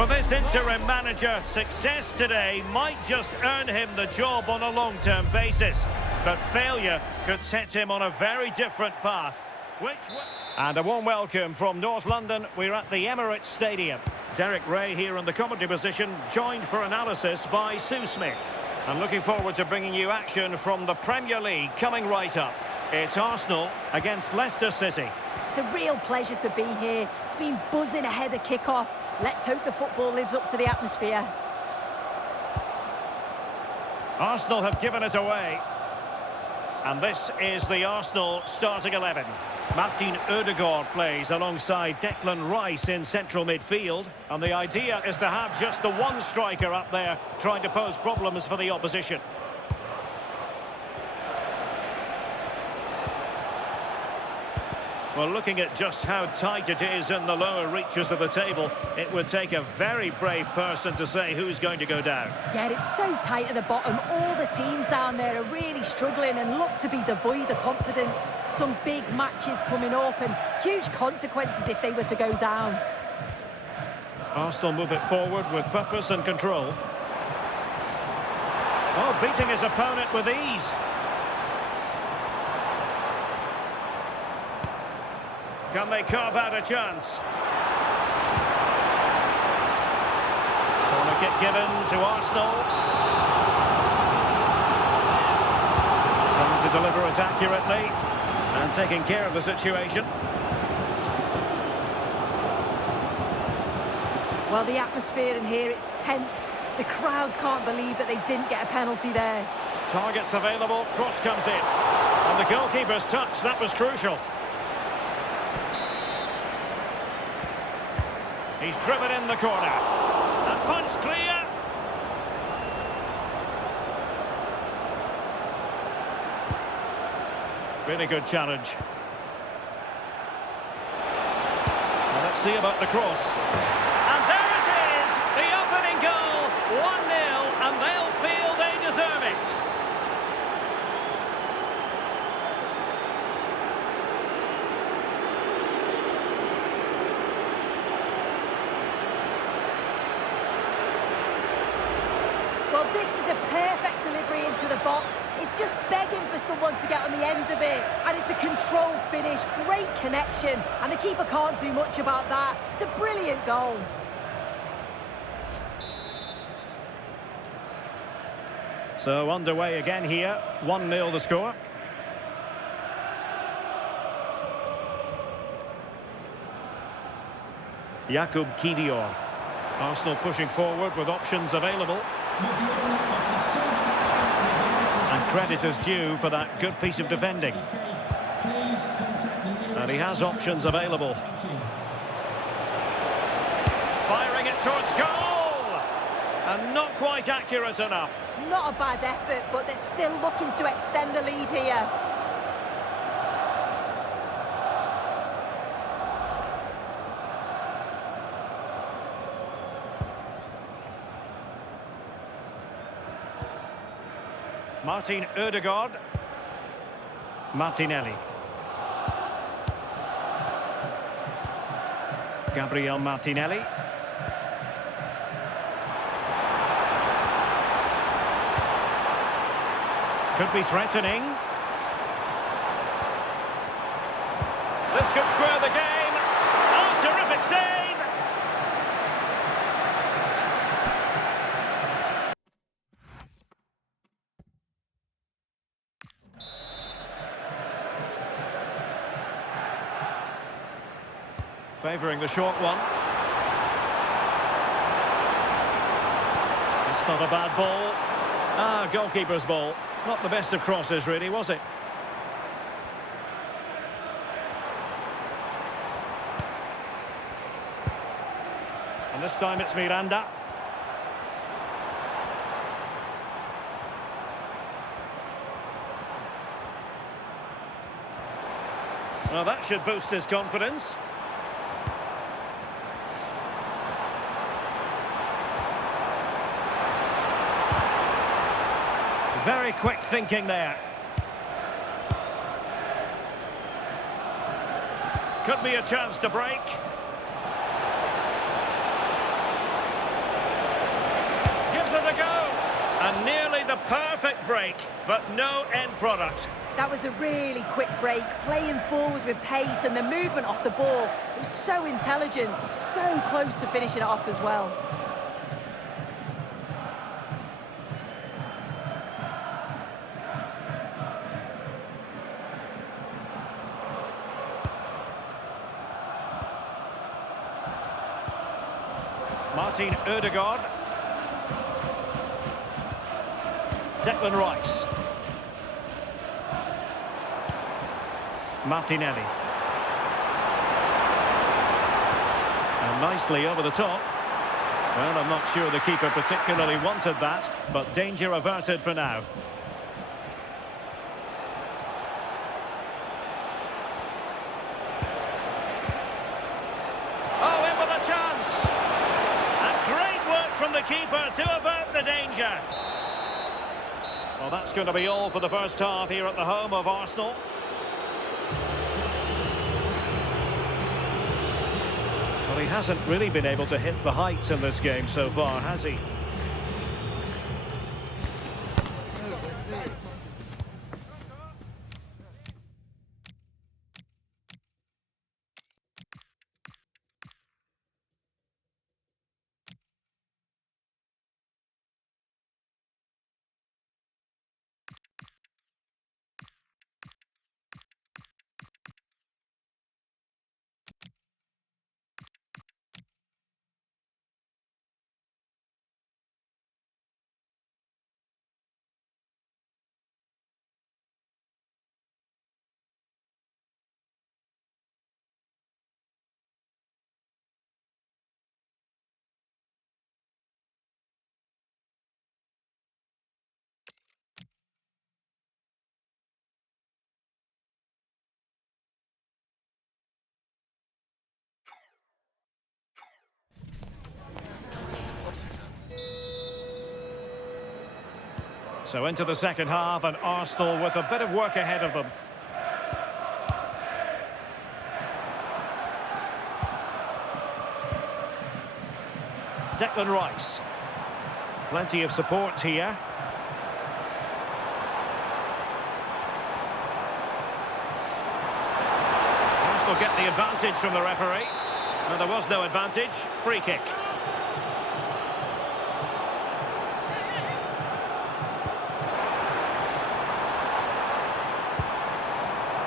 For this interim manager, success today might just earn him the job on a long-term basis. But failure could set him on a very different path. And a warm welcome from North London. We're at the Emirates Stadium. Derek Ray here in the commentary position, joined for analysis by Sue Smith. And looking forward to bringing you action from the Premier League coming right up. It's Arsenal against Leicester City. It's a real pleasure to be here. It's been buzzing ahead of kick-off. Let's hope the football lives up to the atmosphere. Arsenal have given it away. And this is the Arsenal starting 11. Martin Ødegaard plays alongside Declan Rice in central midfield. And the idea is to have just the one striker up there trying to pose problems for the opposition. Well, looking at just how tight it is in the lower reaches of the table, it would take a very brave person to say who's going to go down. Yeah, it's so tight at the bottom. All the teams down there are really struggling and look to be devoid of confidence. Some big matches coming up and huge consequences if they were to go down. Arsenal move it forward with purpose and control. Oh, beating his opponent with ease. Can they carve out a chance? Corner kick given to Arsenal. Trying to deliver it accurately and taking care of the situation. Well, the atmosphere in here, it's tense. The crowd can't believe that they didn't get a penalty there. Targets available, cross comes in. And the goalkeeper's touch, that was crucial. He's driven in the corner. And punch clear. Really good challenge. Well, let's see about the cross. And there it is! The opening goal! 1-0, and they'll feel they deserve it. Well, this is a perfect delivery into the box. It's just begging for someone to get on the end of it. And it's a controlled finish, great connection. And the keeper can't do much about that. It's a brilliant goal. So underway again here. 1-0 the score. Jakub Kivior. Arsenal pushing forward with options available. And credit is due for that good piece of defending. And he has options available. Firing it towards goal! And not quite accurate enough. It's not a bad effort, but they're still looking to extend the lead here. Martin Ødegaard. Martinelli. Gabriel Martinelli. Could be threatening. This could square the game. Oh, terrific save! Favouring the short one. It's not a bad ball. Goalkeeper's ball. Not the best of crosses, really, was it? And this time it's Miranda. Well, that should boost his confidence. Very quick thinking there. Could be a chance to break. And nearly the perfect break, but no end product. That was a really quick break, playing forward with pace and the movement off the ball. It was so intelligent, so close to finishing it off as well. Martin Ødegaard. Declan Rice. Martinelli. And nicely over the top. Well, I'm not sure the keeper particularly wanted that, but danger averted for now. Oh, in with a chance! And great work from the keeper to avert the danger. Well, that's going to be all for the first half here at the home of Arsenal. Well, he hasn't really been able to hit the heights in this game so far, has he? So into the second half, and Arsenal with a bit of work ahead of them. Declan Rice. Plenty of support here. Arsenal get the advantage from the referee. No, there was no advantage. Free kick.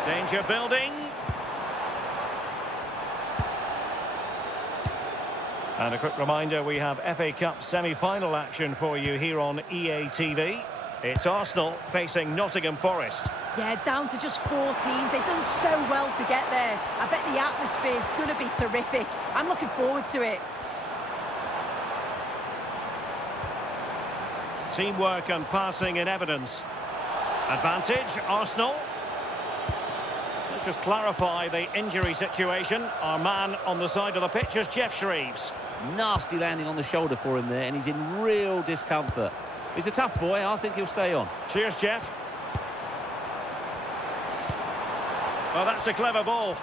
Danger building. And a quick reminder, we have FA Cup semi-final action for you here on EA TV. It's Arsenal facing Nottingham Forest. Yeah, down to just 4 teams. They've done so well to get there. I bet the atmosphere is going to be terrific. I'm looking forward to it. Teamwork and passing in evidence. Advantage, Arsenal. Let's just clarify the injury situation. Our man on the side of the pitch is Jeff Shreves. Nasty landing on the shoulder for him there, and he's in real discomfort. He's a tough boy. I think he'll stay on. Cheers, Jeff. Well, that's a clever ball.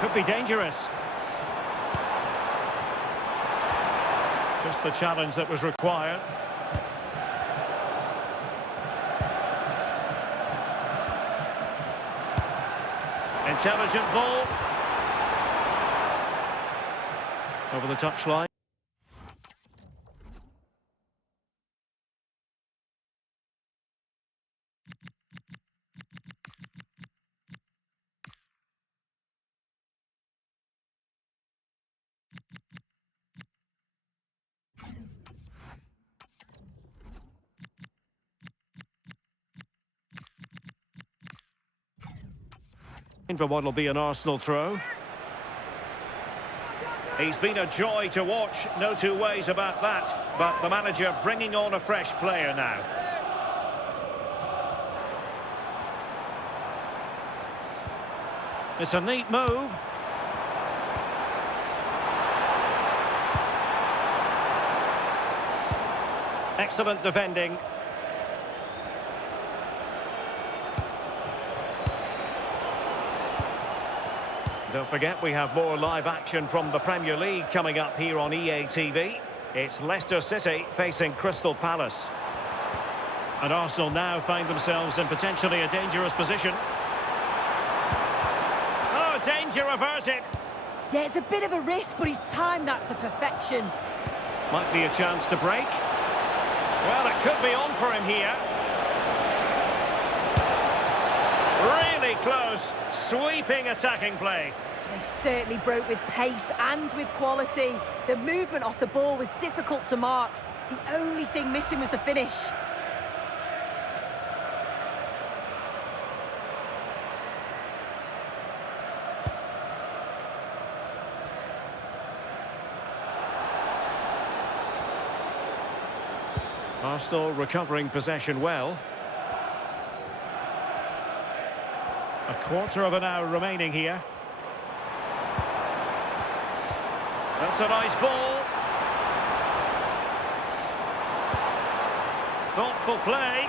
Could be dangerous. Just the challenge that was required. Intelligent ball. Over the touchline. For what will be an Arsenal throw. He's been a joy to watch, no two ways about that, but the manager bringing on a fresh player now. It's a neat move. Excellent defending. Don't forget, we have more live action from the Premier League coming up here on EA TV. It's Leicester City facing Crystal Palace. And Arsenal now find themselves in potentially a dangerous position. Oh, danger averted. Yeah, it's a bit of a risk, but he's timed that to perfection. Might be a chance to break. Well, it could be on for him here. Really close, sweeping attacking play. They certainly broke with pace and with quality. The movement off the ball was difficult to mark. The only thing missing was the finish. Arsenal recovering possession well. A quarter of an hour remaining here. That's a nice ball. Thoughtful play.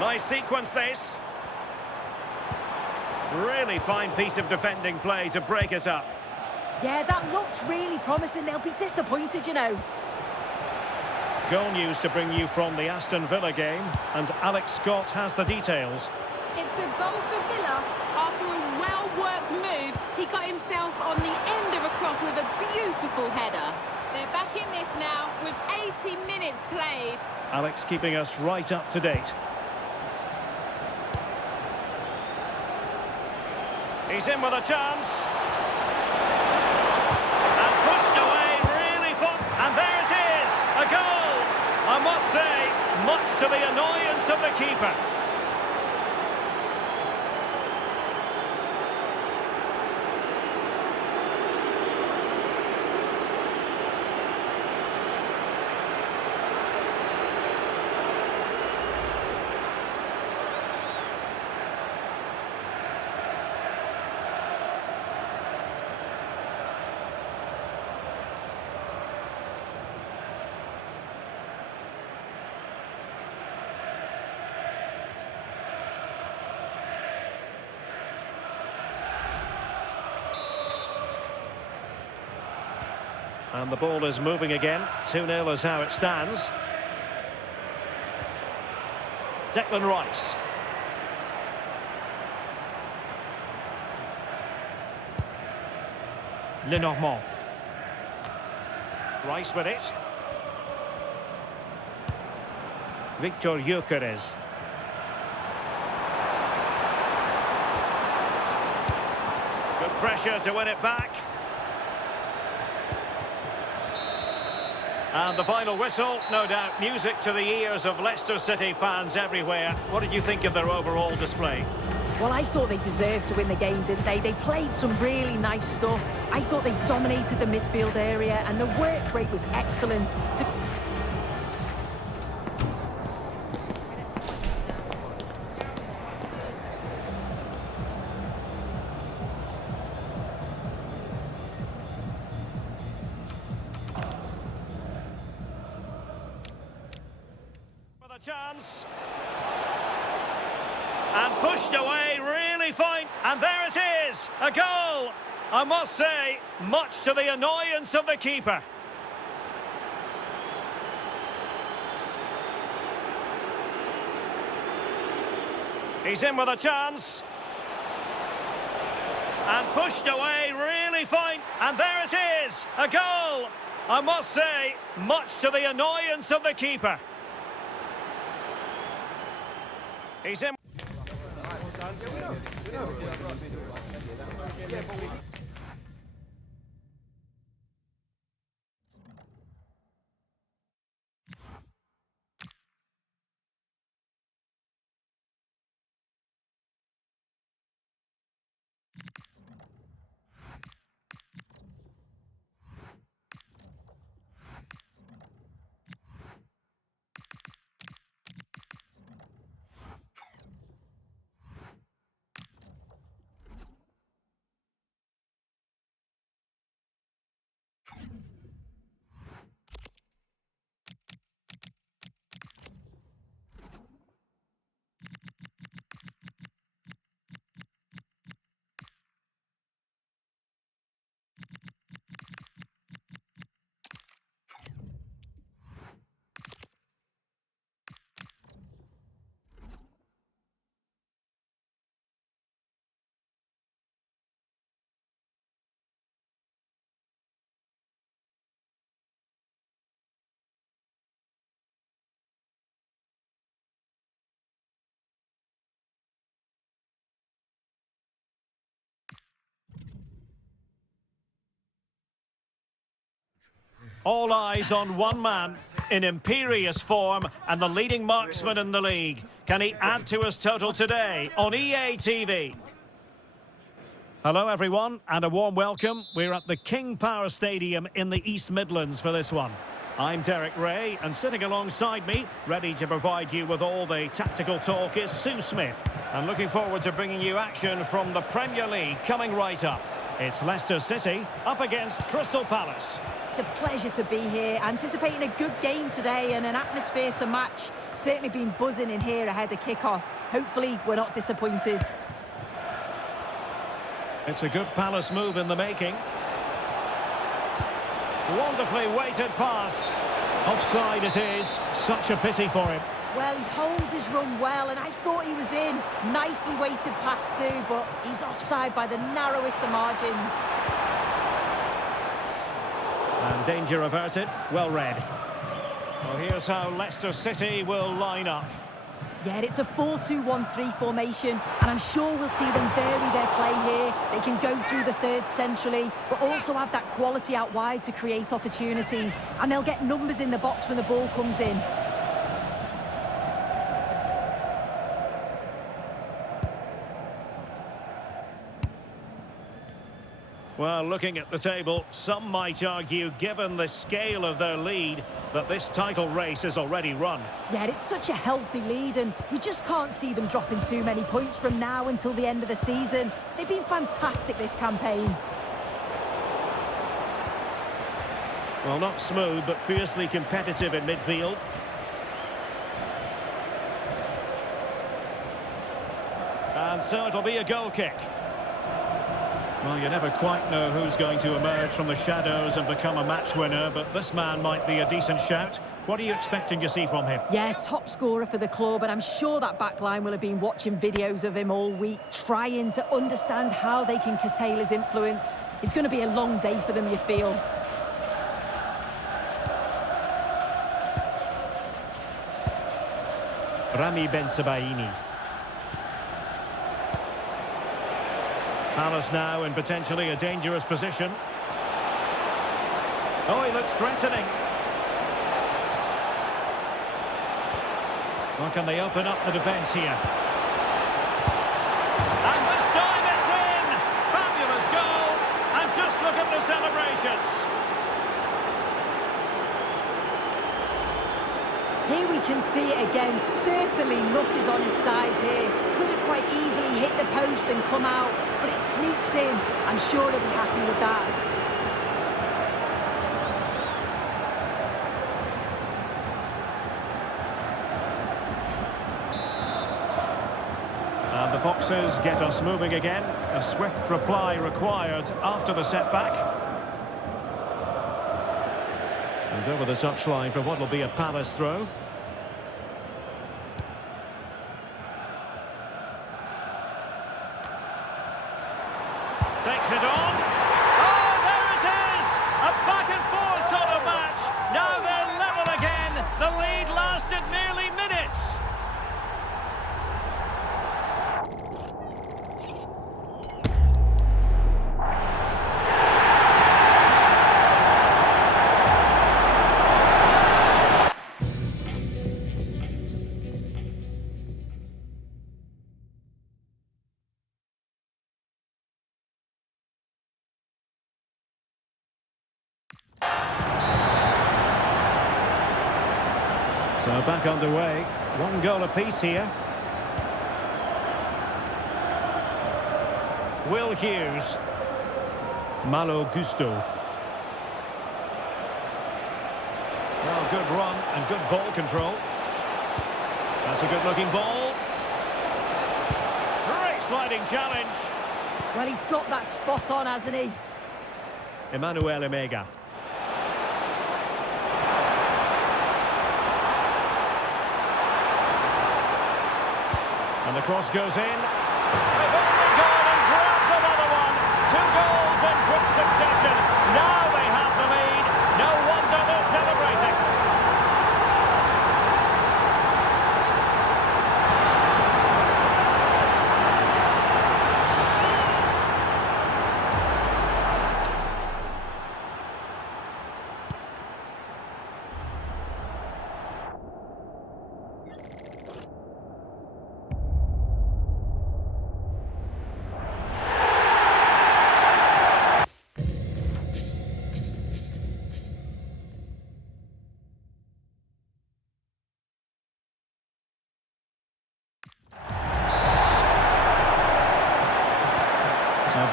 Nice sequence this. Really fine piece of defending play to break us up. Yeah, that looked really promising. They'll be disappointed, you know. Goal news to bring you from the Aston Villa game, and Alex Scott has the details. It's a goal for Villa. After a well-worked move, he got himself on the end of a cross with a beautiful header. They're back in this now with 80 minutes played. Alex keeping us right up to date. He's in with a chance. And pushed away, really fun. And there it is, a goal. I must say, much to the annoyance of the keeper. And the ball is moving again. 2-0 is how it stands. Declan Rice. Lenormand. Rice with it. Victor Gyökeres. Good pressure to win it back. And the final whistle, no doubt music to the ears of Leicester City fans everywhere. What did you think of their overall display? Well, I thought they deserved to win the game, didn't they? They played some really nice stuff. I thought they dominated the midfield area and the work rate was excellent. Chance. And pushed away, really fine. And there it is, a goal. I must say, much to the annoyance of the keeper. He's in with a chance. And pushed away, really fine. And there it is, a goal. I must say, much to the annoyance of the keeper. He's in. All eyes on one man in imperious form and the leading marksman in the league. Can he add to his total today on EA TV? Hello everyone and a warm welcome. We're at the King Power Stadium in the East Midlands for this one. I'm Derek Ray and sitting alongside me, ready to provide you with all the tactical talk, is Sue Smith. And looking forward to bringing you action from the Premier League coming right up. It's Leicester City up against Crystal Palace. It's a pleasure to be here, anticipating a good game today and an atmosphere to match. Certainly been buzzing in here ahead of kick-off. Hopefully we're not disappointed. It's a good Palace move in the making. Wonderfully weighted pass. Offside it is. Such a pity for him. Well, he holds his run well, and I thought he was in. Nicely weighted pass too, but he's offside by the narrowest of margins. And danger averted. Well read. Well, here's how Leicester City will line up. Yeah, it's a 4-2-1-3 formation, and I'm sure we'll see them vary their play here. They can go through the third centrally, but also have that quality out wide to create opportunities. And they'll get numbers in the box when the ball comes in. Well, looking at the table, some might argue, given the scale of their lead, that this title race is already run. Yeah, it's such a healthy lead, and you just can't see them dropping too many points from now until the end of the season. They've been fantastic this campaign. Well, not smooth, but fiercely competitive in midfield. And so it'll be a goal kick. Well, you never quite know who's going to emerge from the shadows and become a match winner, but this man might be a decent shout. What are you expecting to see from him? Yeah, top scorer for the club, and I'm sure that backline will have been watching videos of him all week, trying to understand how they can curtail his influence. It's going to be a long day for them, you feel. Rami Ben-Sebaini. Palace now in potentially a dangerous position. Oh, he looks threatening. Well, can they open up the defence here? And this time it's in! Fabulous goal! And just look at the celebrations. Here we can see it again. Certainly luck is on his side here. Could have quite easily hit the post and come out, but it sneaks in. I'm sure he'll be happy with that. And the boxers get us moving again. A swift reply required after the setback. And over the touchline for what will be a Palace throw. Takes it on. Oh, there it is! A back-and-forth sort of match. Now they're level again. The lead lasted nearly minutes. So back underway. One goal apiece here. Will Hughes. Malo Gusto. Well, good run and good ball control. That's a good-looking ball. Great sliding challenge. Well, he's got that spot on, hasn't he? Emmanuel Emega. And the cross goes in. They've only gone and grabbed another one. 2 goals in quick succession. Now they have the lead. No wonder they're celebrating.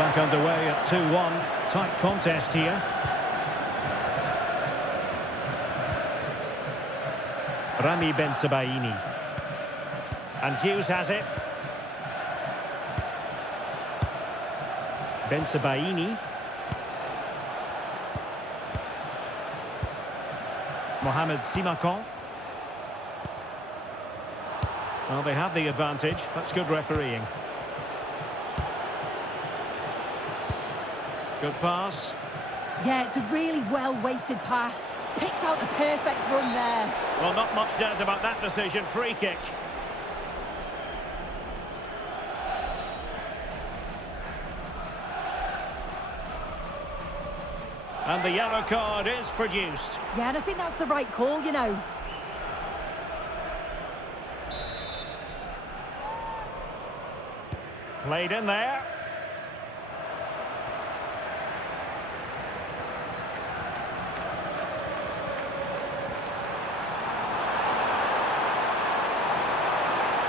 back underway at 2-1. Tight contest here. Rami Ben-Sebaini. And Hughes has it. Ben-Sebaini. Mohamed Simakan. Well, they have the advantage. That's good refereeing. Good pass. Yeah, it's a really well-weighted pass. Picked out the perfect run there. Well, not much does about that decision. Free kick. And the yellow card is produced. Yeah, and I think that's the right call, you know. Played in there.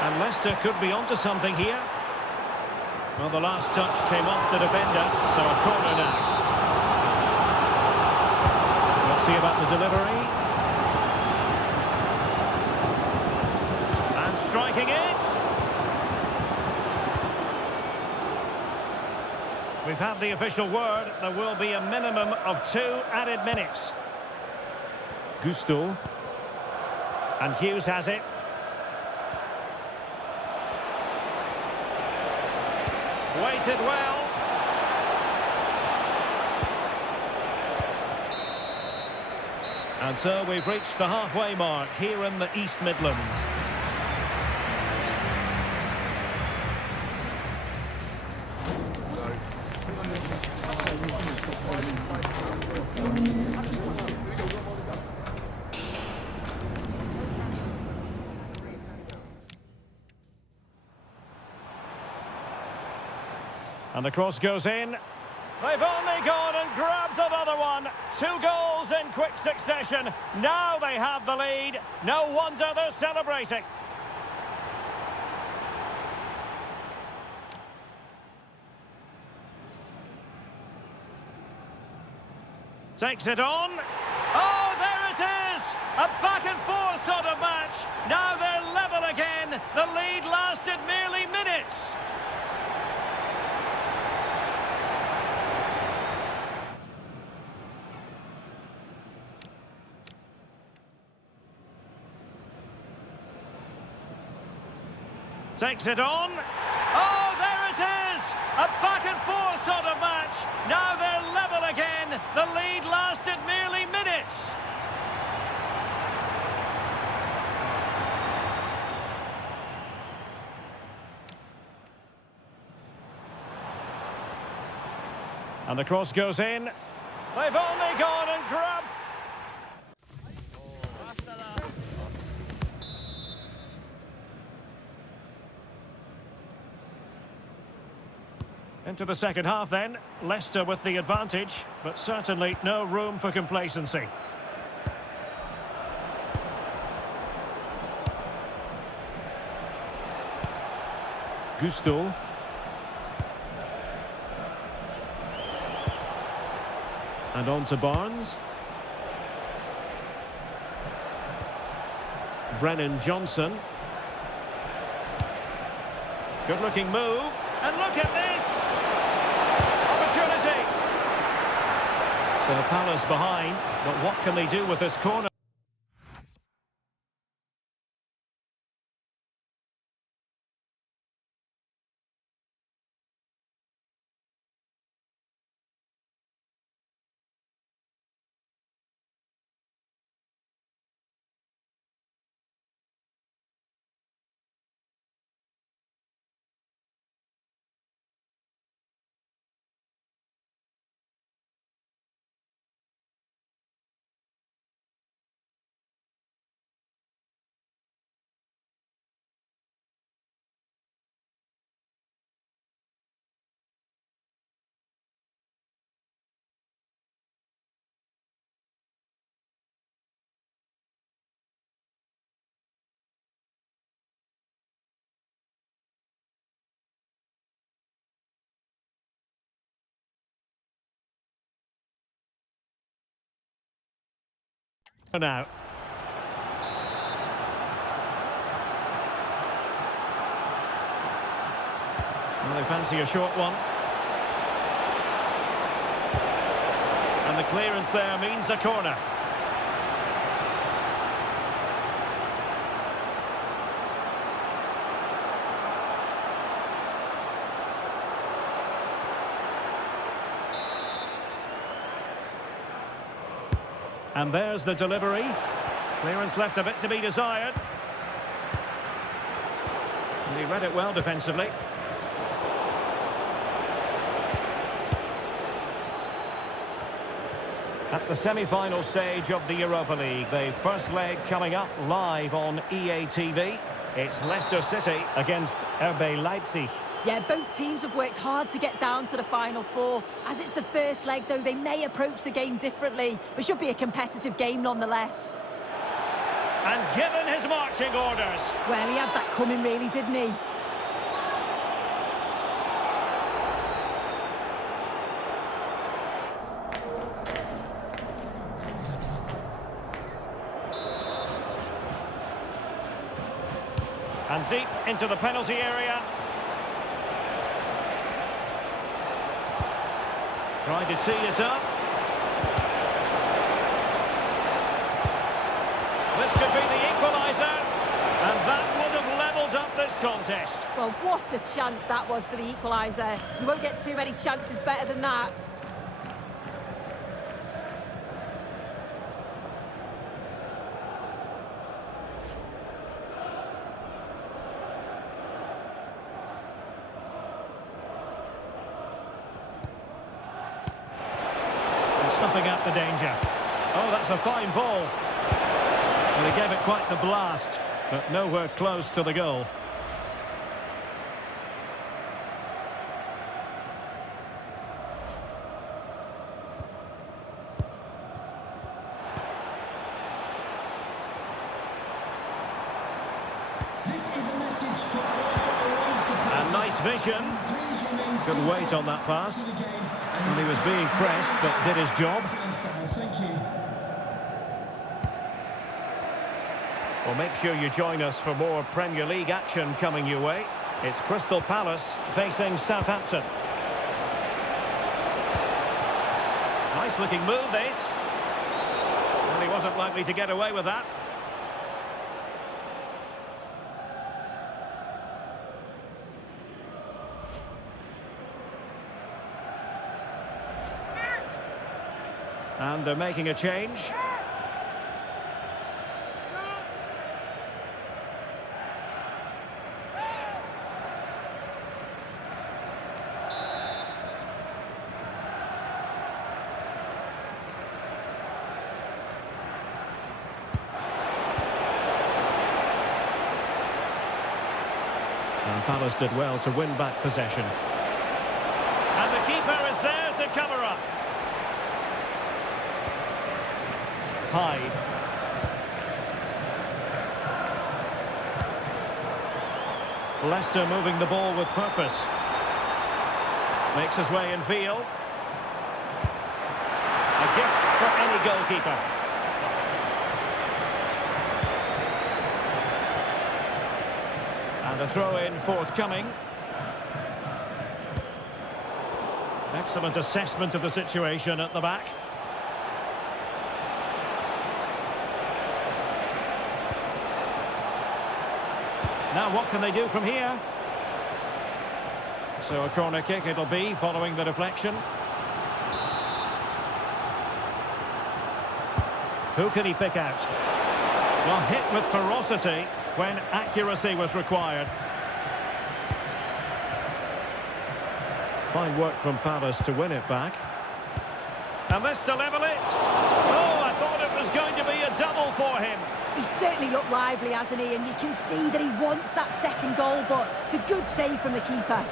And Leicester could be onto something here. Well, the last touch came off the defender, so a corner now. Let's see about the delivery. And striking it. We've had the official word. There will be a minimum of 2 added minutes. Gusto. And Hughes has it. Waited well. And so we've reached the halfway mark here in the East Midlands. And the cross goes in. They've only gone and grabbed another one. 2 goals in quick succession. Now they have the lead. No wonder they're celebrating. Takes it on. Oh, there it is! A back-and-forth sort of match. Now they're level again. The lead lasted merely minutes. Takes it on. Oh, there it is! A back-and-forth sort of match. Now they're level again. The lead lasted merely minutes. And the cross goes in. They've only gone and grabbed. Into the second half then. Leicester with the advantage, but certainly no room for complacency. Gusto. And on to Barnes. Brennan Johnson. Good looking move. And look at this! Opportunity! So Palace behind, but what can they do with this corner? Now. Well, they fancy a short one. And the clearance there means a corner. And there's the delivery. Clearance left a bit to be desired. And he read it well defensively. At the semi-final stage of the Europa League, the first leg coming up live on EA TV. It's Leicester City against RB Leipzig. Yeah, both teams have worked hard to get down to the final four. As it's the first leg, though, they may approach the game differently, but should be a competitive game nonetheless. And given his marching orders. Well, he had that coming, really, didn't he? And deep into the penalty area. Trying to tee it up. This could be the equaliser. And that would have levelled up this contest. Well, what a chance that was for the equaliser. You won't get too many chances better than that. Snuffing out the danger. Oh, that's a fine ball. And he gave it quite the blast, but nowhere close to the goal. This is a message for all. And nice vision. Good weight on that pass. And he was being pressed, but did his job. Thank you. Well, make sure you join us for more Premier League action coming your way. It's Crystal Palace facing Southampton. Nice looking move, this. Well, he wasn't likely to get away with that. And they're making a change. And Palace did well to win back possession. And the keeper is there to cover up. Hyde. Leicester moving the ball with purpose. Makes his way in field. A gift for any goalkeeper. And a throw-in forthcoming. Excellent assessment of the situation at the back. Now what can they do from here? So a corner kick it'll be following the deflection. Who can he pick out? Well, hit with ferocity when accuracy was required. Fine work from Palace to win it back. And this to level it. Oh, I thought it was going to be a double for him. He's certainly looked lively, hasn't he? And you can see that he wants that second goal, but it's a good save from the keeper.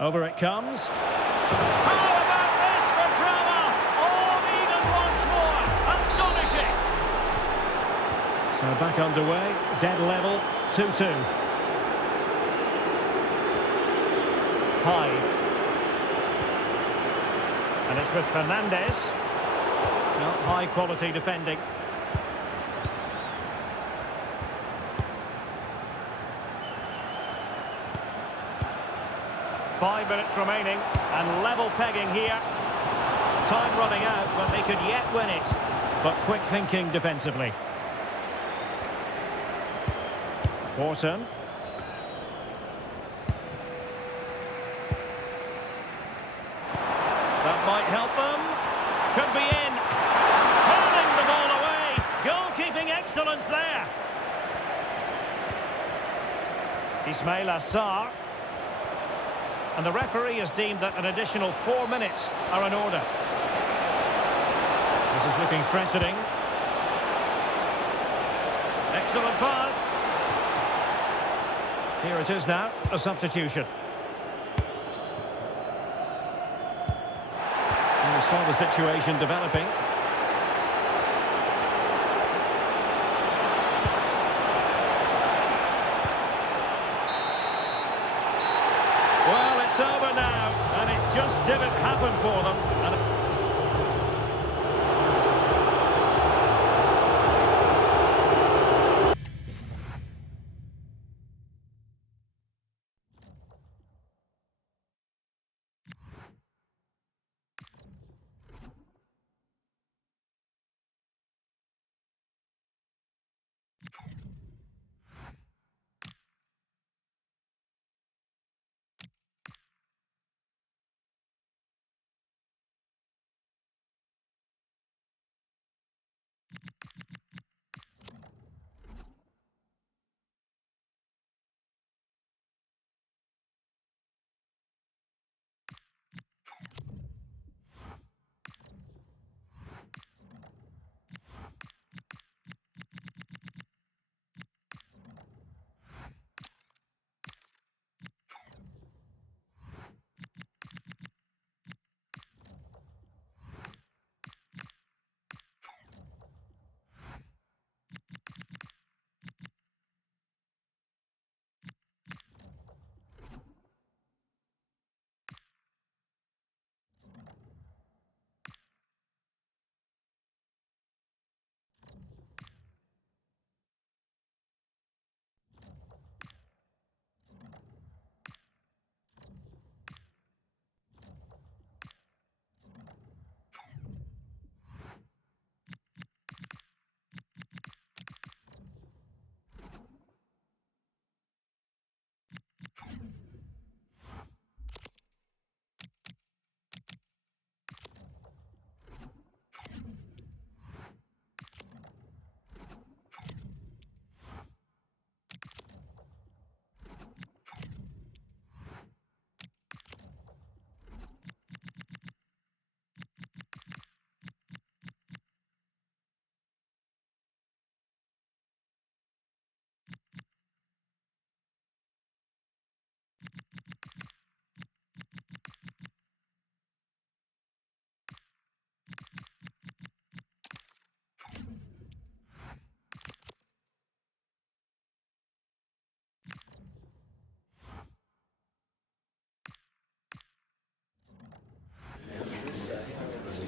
Over it comes. How about this for drama? All even once more. Astonishing. So back underway, dead level, 2-2. Hyde. And it's with Fernandes. Not high quality defending. Five minutes remaining and level pegging here. Time running out, but they could yet win it. But quick thinking defensively. Wharton. That might help them. Could be in. Turning the ball away. Goalkeeping excellence there. Ismail Assar. And the referee has deemed that an additional 4 minutes are in order. This is looking threatening. Excellent pass. Here it is now, a substitution. And we saw the situation developing. Well, it's over now, and it just didn't happen for them.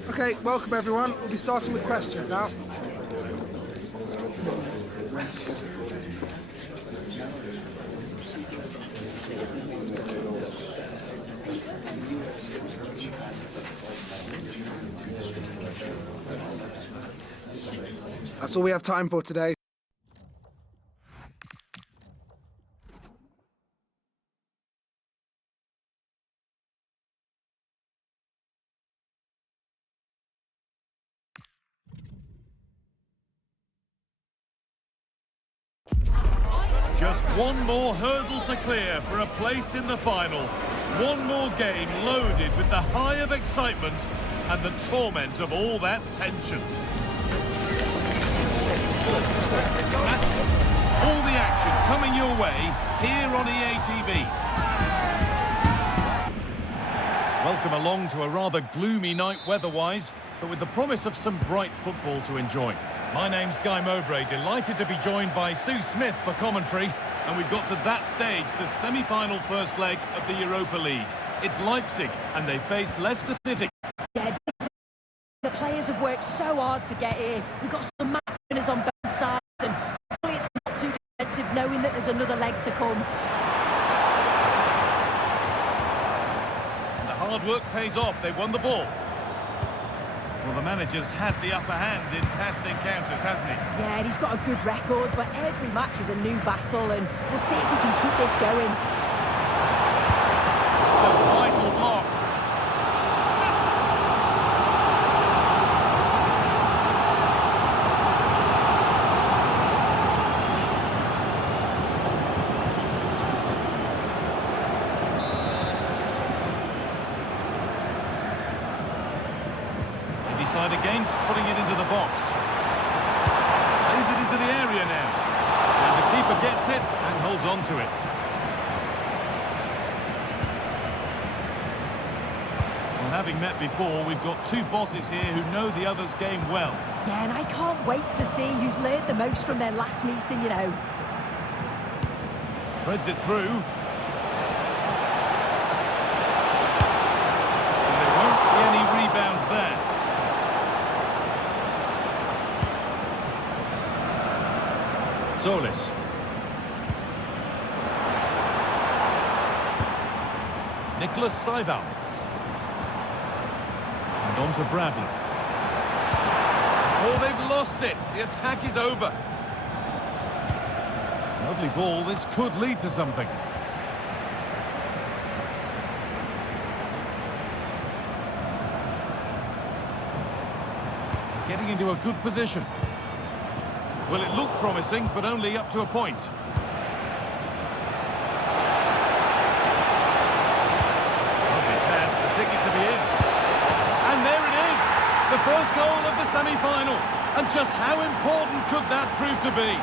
Okay, welcome everyone. We'll be starting with questions now. That's all we have time for today. Just one more hurdle to clear for a place in the final. One more game loaded with the high of excitement and the torment of all that tension. All the action coming your way here on EA TV. Welcome along to a rather gloomy night weather-wise, but with the promise of some bright football to enjoy. My name's Guy Mowbray, delighted to be joined by Sue Smith for commentary. And we've got to that stage, the semi-final first leg of the Europa League. It's Leipzig, and they face Leicester City. Yeah, the players have worked so hard to get here. We've got some match winners on both sides, and hopefully it's not too defensive knowing that there's another leg to come. And the hard work pays off. They've won the ball. Well, the manager's had the upper hand in past encounters, hasn't he? Yeah, and he's got a good record, but every match is a new battle, and we'll see if he can keep this going. A vital block. Decide against putting it into the box. Plays it into the area now. And the keeper gets it and holds on to it. Well, having met before, we've got two bosses here who know the other's game well. Yeah, and I can't wait to see who's learned the most from their last meeting, you know. Threads it through. And there won't be any rebounds there. Solis. Nicholas Seival. And on to Bradley. Oh, they've lost it. The attack is over. Lovely ball. This could lead to something. Getting into a good position. Well, it looked promising, but only up to a point. Lovely pass, the ticket to the end. And there it is, the first goal of the semi-final. And just how important could that prove to be?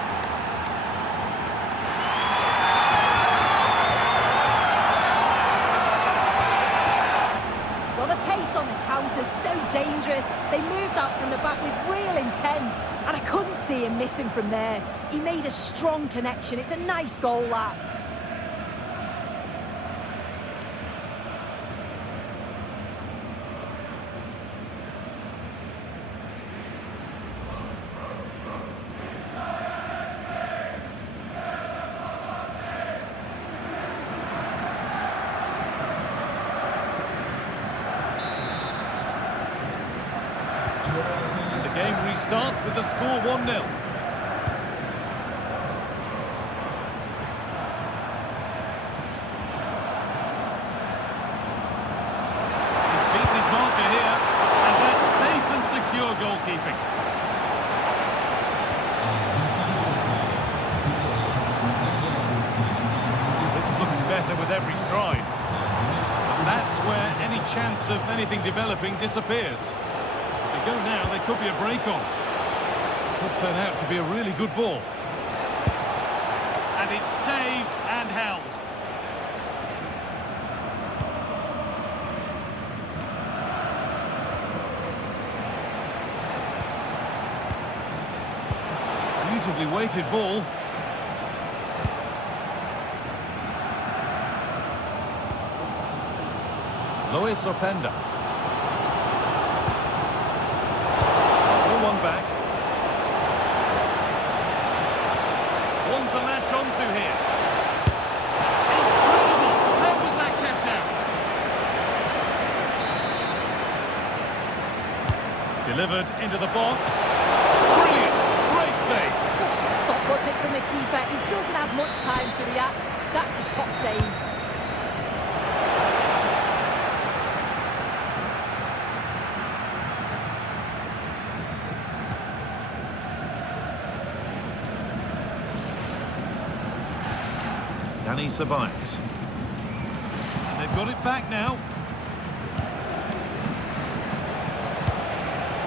Well, the pace on the counter's so dangerous. They moved out from the back with real intent, and I couldn't see him missing from there. He made a strong connection. It's a nice goal, that. The game restarts with the score 1-0. He's beaten his marker here, and that's safe and secure goalkeeping. This is looking better with every stride. And that's where any chance of anything developing disappears. Go now, there could be a break on. Could turn out to be a really good ball. And it's saved and held. Beautifully weighted ball. Lois Openda. One back. One to latch onto here. Incredible! How was that kept out? Delivered into the box. Brilliant! Great save. What a stop, wasn't it, from the keeper? He doesn't have much time to react. That's a top save. Danny Ceballos. And they've got it back now.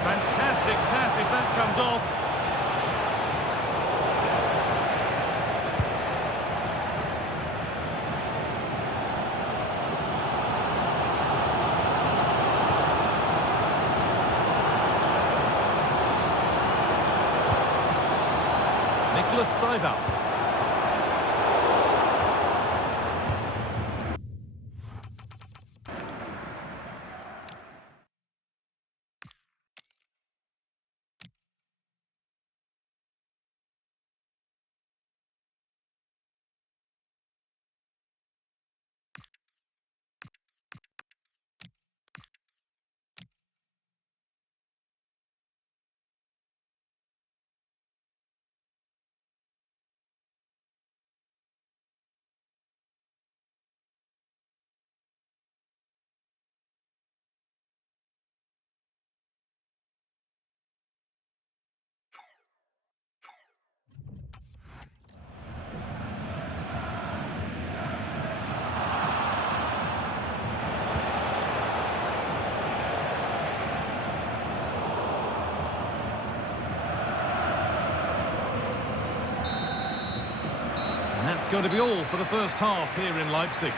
Fantastic pass if that comes off. marvellous save up. That's going to be all for the first half here in Leipzig.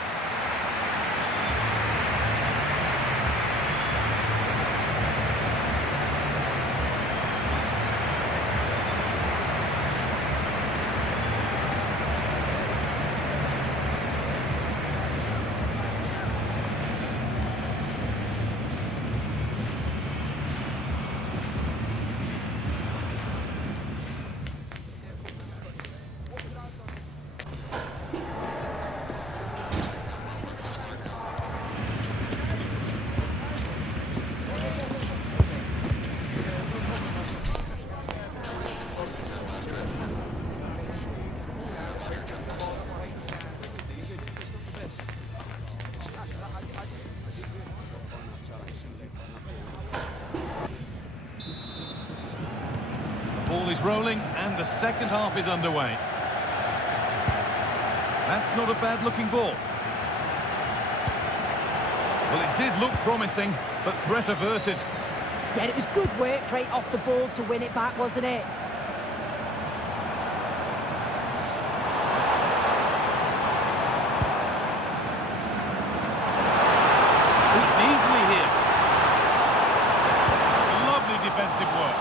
Ball is rolling and the second half is underway. That's not a bad looking ball. Well, it did look promising, but threat averted. Yeah, it was good work right off the ball to win it back, wasn't it? Easily here. Lovely defensive work.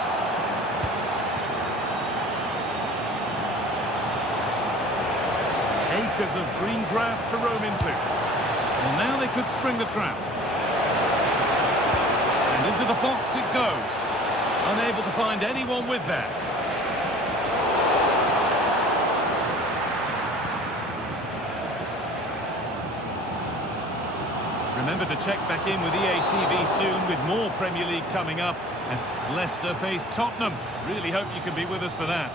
Acres of green grass to roam into. Well, now they could spring the trap. And into the box it goes. Unable to find anyone with that. Remember to check back in with EA TV soon with more Premier League coming up. And Leicester face Tottenham. Really hope you can be with us for that.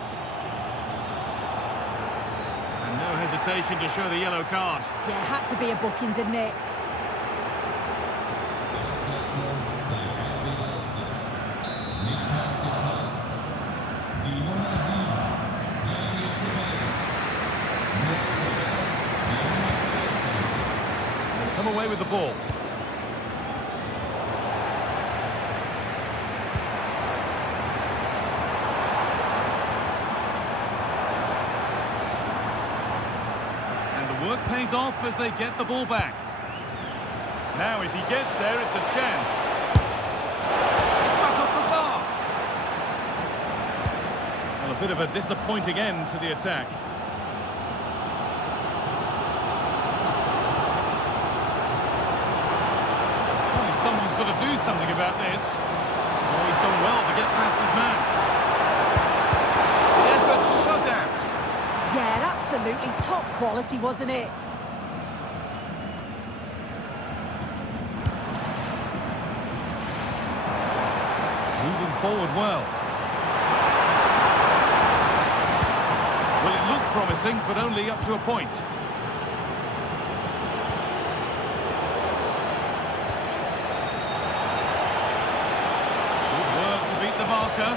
And no hesitation to show the yellow card. Yeah, it had to be a booking, didn't it? Come away with the ball. And the work pays off as they get the ball back. Now if he gets there, it's a chance. Back off the bar. Well, a bit of a disappointing end to the attack. Someone's got to do something about this. Oh, he's done well to get past his man. The effort shut out. Yeah, absolutely top quality, wasn't it? Moving forward well. Well, it looked promising, but only up to a point. Marker.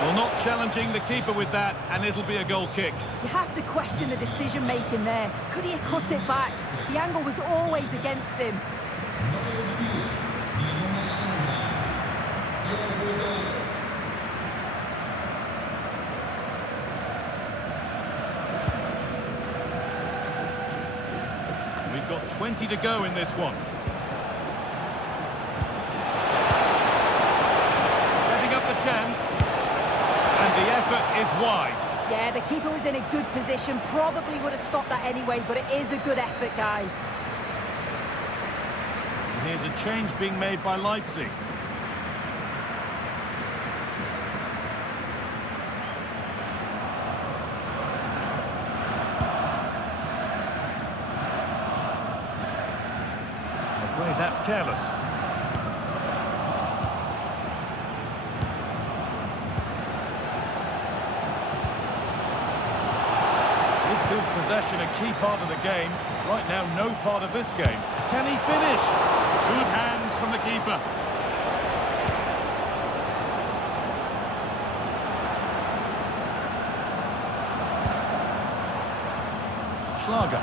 Well, not challenging the keeper with that, and it'll be a goal kick. You have to question the decision-making there. Could he have cut it back? The angle was always against him. We've got 20 to go in this one. Yeah, the keeper was in a good position, probably would have stopped that anyway, but it is a good effort, guy. And here's a change being made by Leipzig. I'm afraid that's careless. Possession a key part of the game. Right now, no part of this game. Can he finish? Good hands from the keeper. Schlager.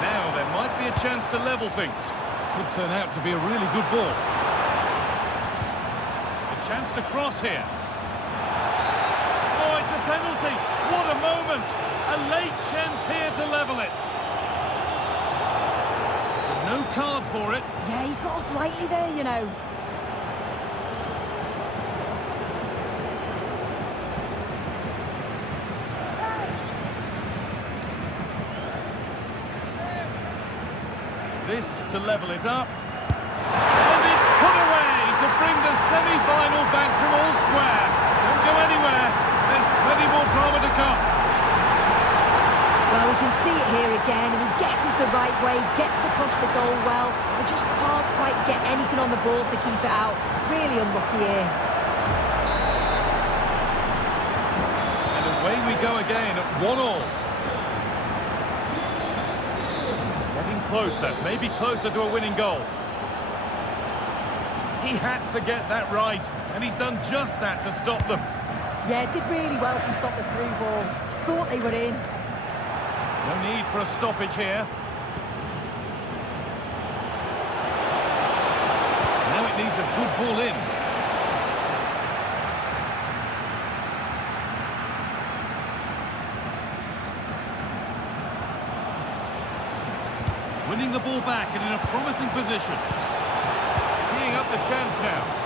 Now there might be a chance to level things. Could turn out to be a really good ball. A chance to cross here. Penalty. What a moment. A late chance here to level it. No card for it. Yeah, he's got off lightly there, you know. This to level it up. And it's put away to bring the semi-final back to all square. Don't go anywhere. There's plenty more drama to come. Well, we can see it here again, and he guesses the right way, gets across the goal well, and just can't quite get anything on the ball to keep it out. Really unlucky here. And away we go again at 1-1. Getting closer, maybe closer to a winning goal. He had to get that right, and he's done just that to stop them. Yeah, did really well to stop the through ball. Thought they were in. No need for a stoppage here. Now it needs a good ball in. Winning the ball back and in a promising position. Teeing up the chance now.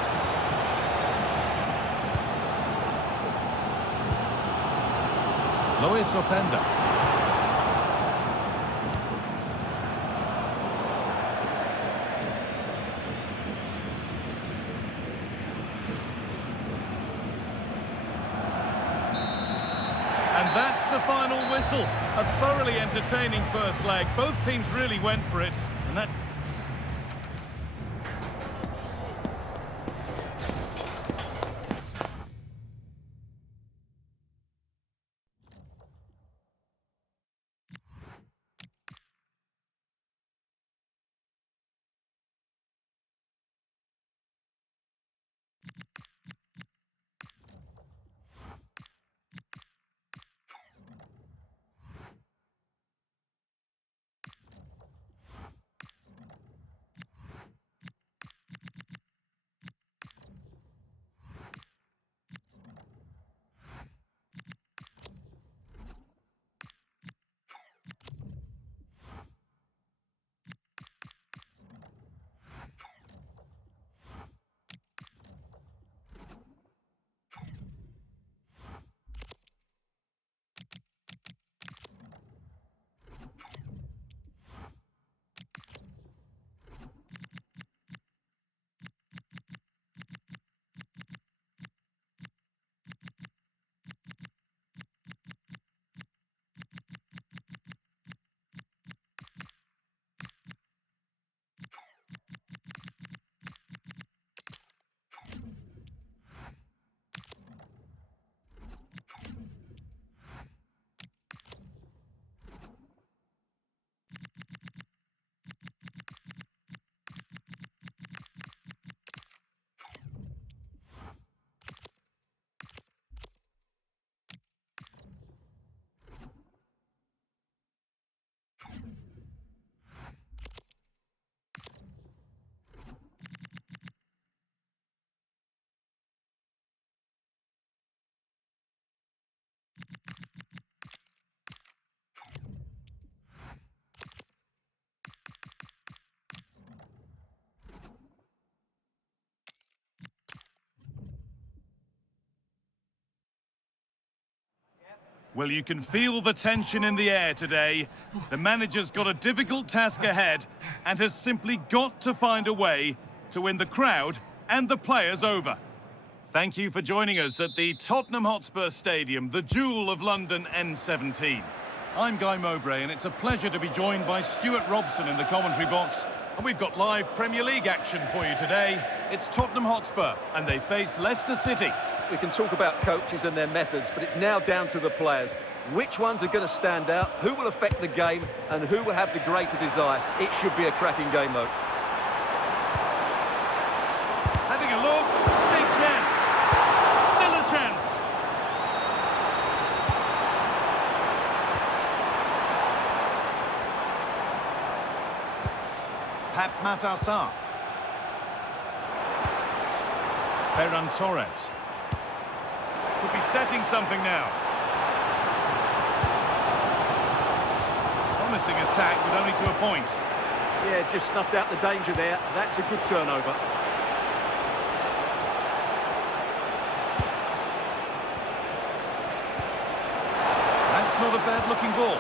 Luis Openda. And that's the final whistle. A thoroughly entertaining first leg. Both teams really went for it. And that... Well, you can feel the tension in the air today. The manager's got a difficult task ahead and has simply got to find a way to win the crowd and the players over. Thank you for joining us at the Tottenham Hotspur Stadium, the jewel of London N17. I'm Guy Mowbray, and it's a pleasure to be joined by Stuart Robson in the commentary box. And we've got live Premier League action for you today. It's Tottenham Hotspur, and they face Leicester City. We can talk about coaches and their methods, but it's now down to the players. Which ones are going to stand out, who will affect the game, and who will have the greater desire? It should be a cracking game, though. Having a look, big chance. Still a chance. Pep Matassar. Ferran Torres. Could be setting something now. Promising attack, but only to a point. Yeah, just snuffed out the danger there. That's a good turnover. That's not a bad-looking ball.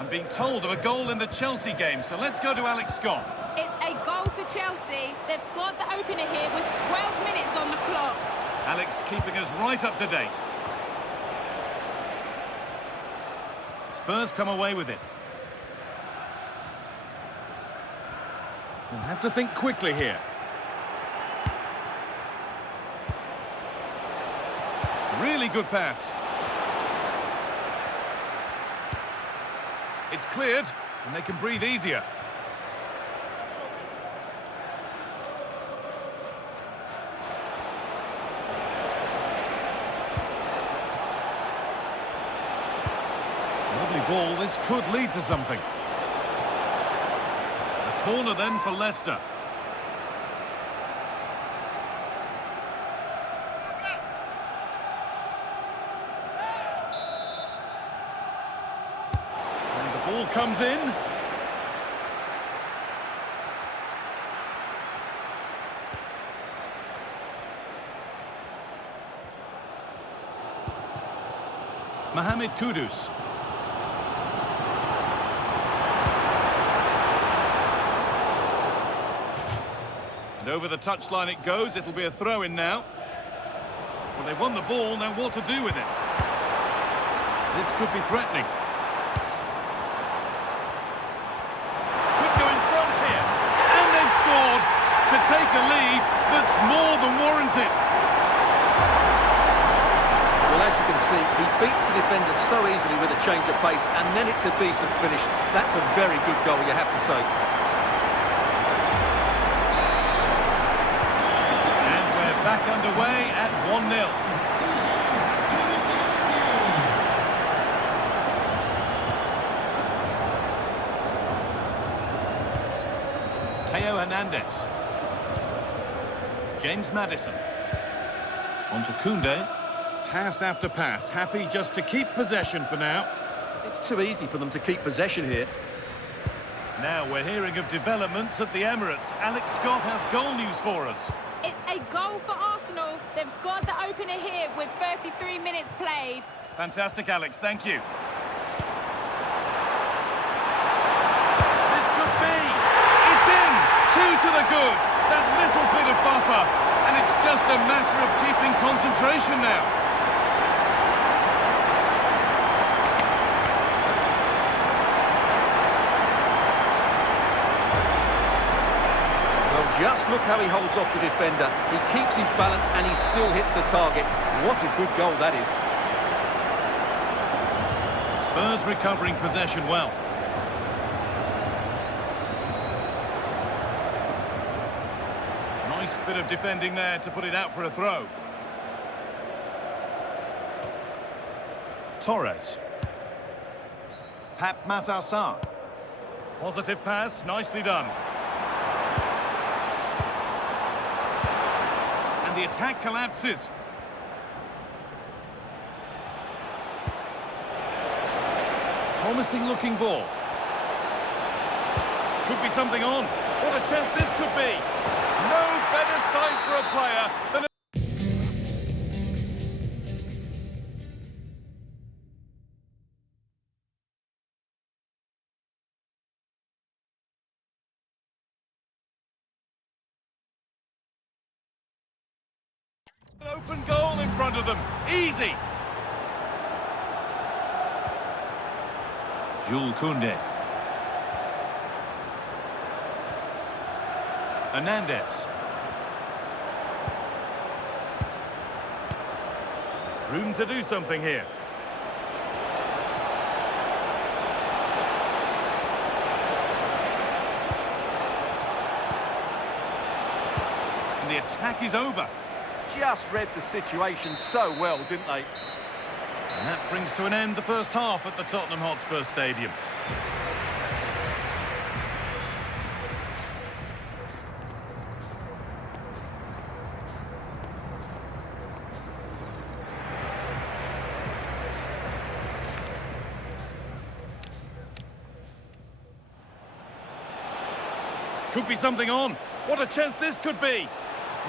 I'm being told of a goal in the Chelsea game, so let's go to Alex Scott. It's a goal for Chelsea. They've scored the opener here with 12 minutes on the clock. Alex keeping us right up to date. Spurs come away with it. We'll have to think quickly here. Really good pass. It's cleared, and they can breathe easier. Lovely ball, this could lead to something. A corner then for Leicester. And the ball comes in. Mohamed Kudus. And over the touchline it goes. It'll be a throw-in now. Well, they've won the ball, now what to do with it? This could be threatening. Could go in front here. And they've scored to take a lead that's more than warranted. Well, as you can see, he beats the defender so easily with a change of pace, and then it's a decent finish. That's a very good goal, you have to say. And we're back underway at 1-0. Theo Hernandez. James Maddison. On to Koundé. Pass after pass, happy just to keep possession for now. It's too easy for them to keep possession here. Now we're hearing of developments at the Emirates. Alex Scott has goal news for us. It's a goal for Arsenal. They've scored the opener here with 33 minutes played. Fantastic, Alex, thank you. This could be. It's in! 2 to the good. That little bit of buffer. And it's just a matter of keeping concentration now. Just look how he holds off the defender. He keeps his balance and he still hits the target. What a good goal that is. Spurs recovering possession well. Nice bit of defending there to put it out for a throw. Torres. Pep Matassar. Positive pass, nicely done. The attack collapses. Promising looking ball. Could be something on. What a chance this could be. No better side for An open goal in front of them. Easy. Jules Koundé. Hernandez. Room to do something here. And the attack is over. Just read the situation so well, didn't they? And that brings to an end the first half at the Tottenham Hotspur Stadium. Could be something on. What a chance this could be.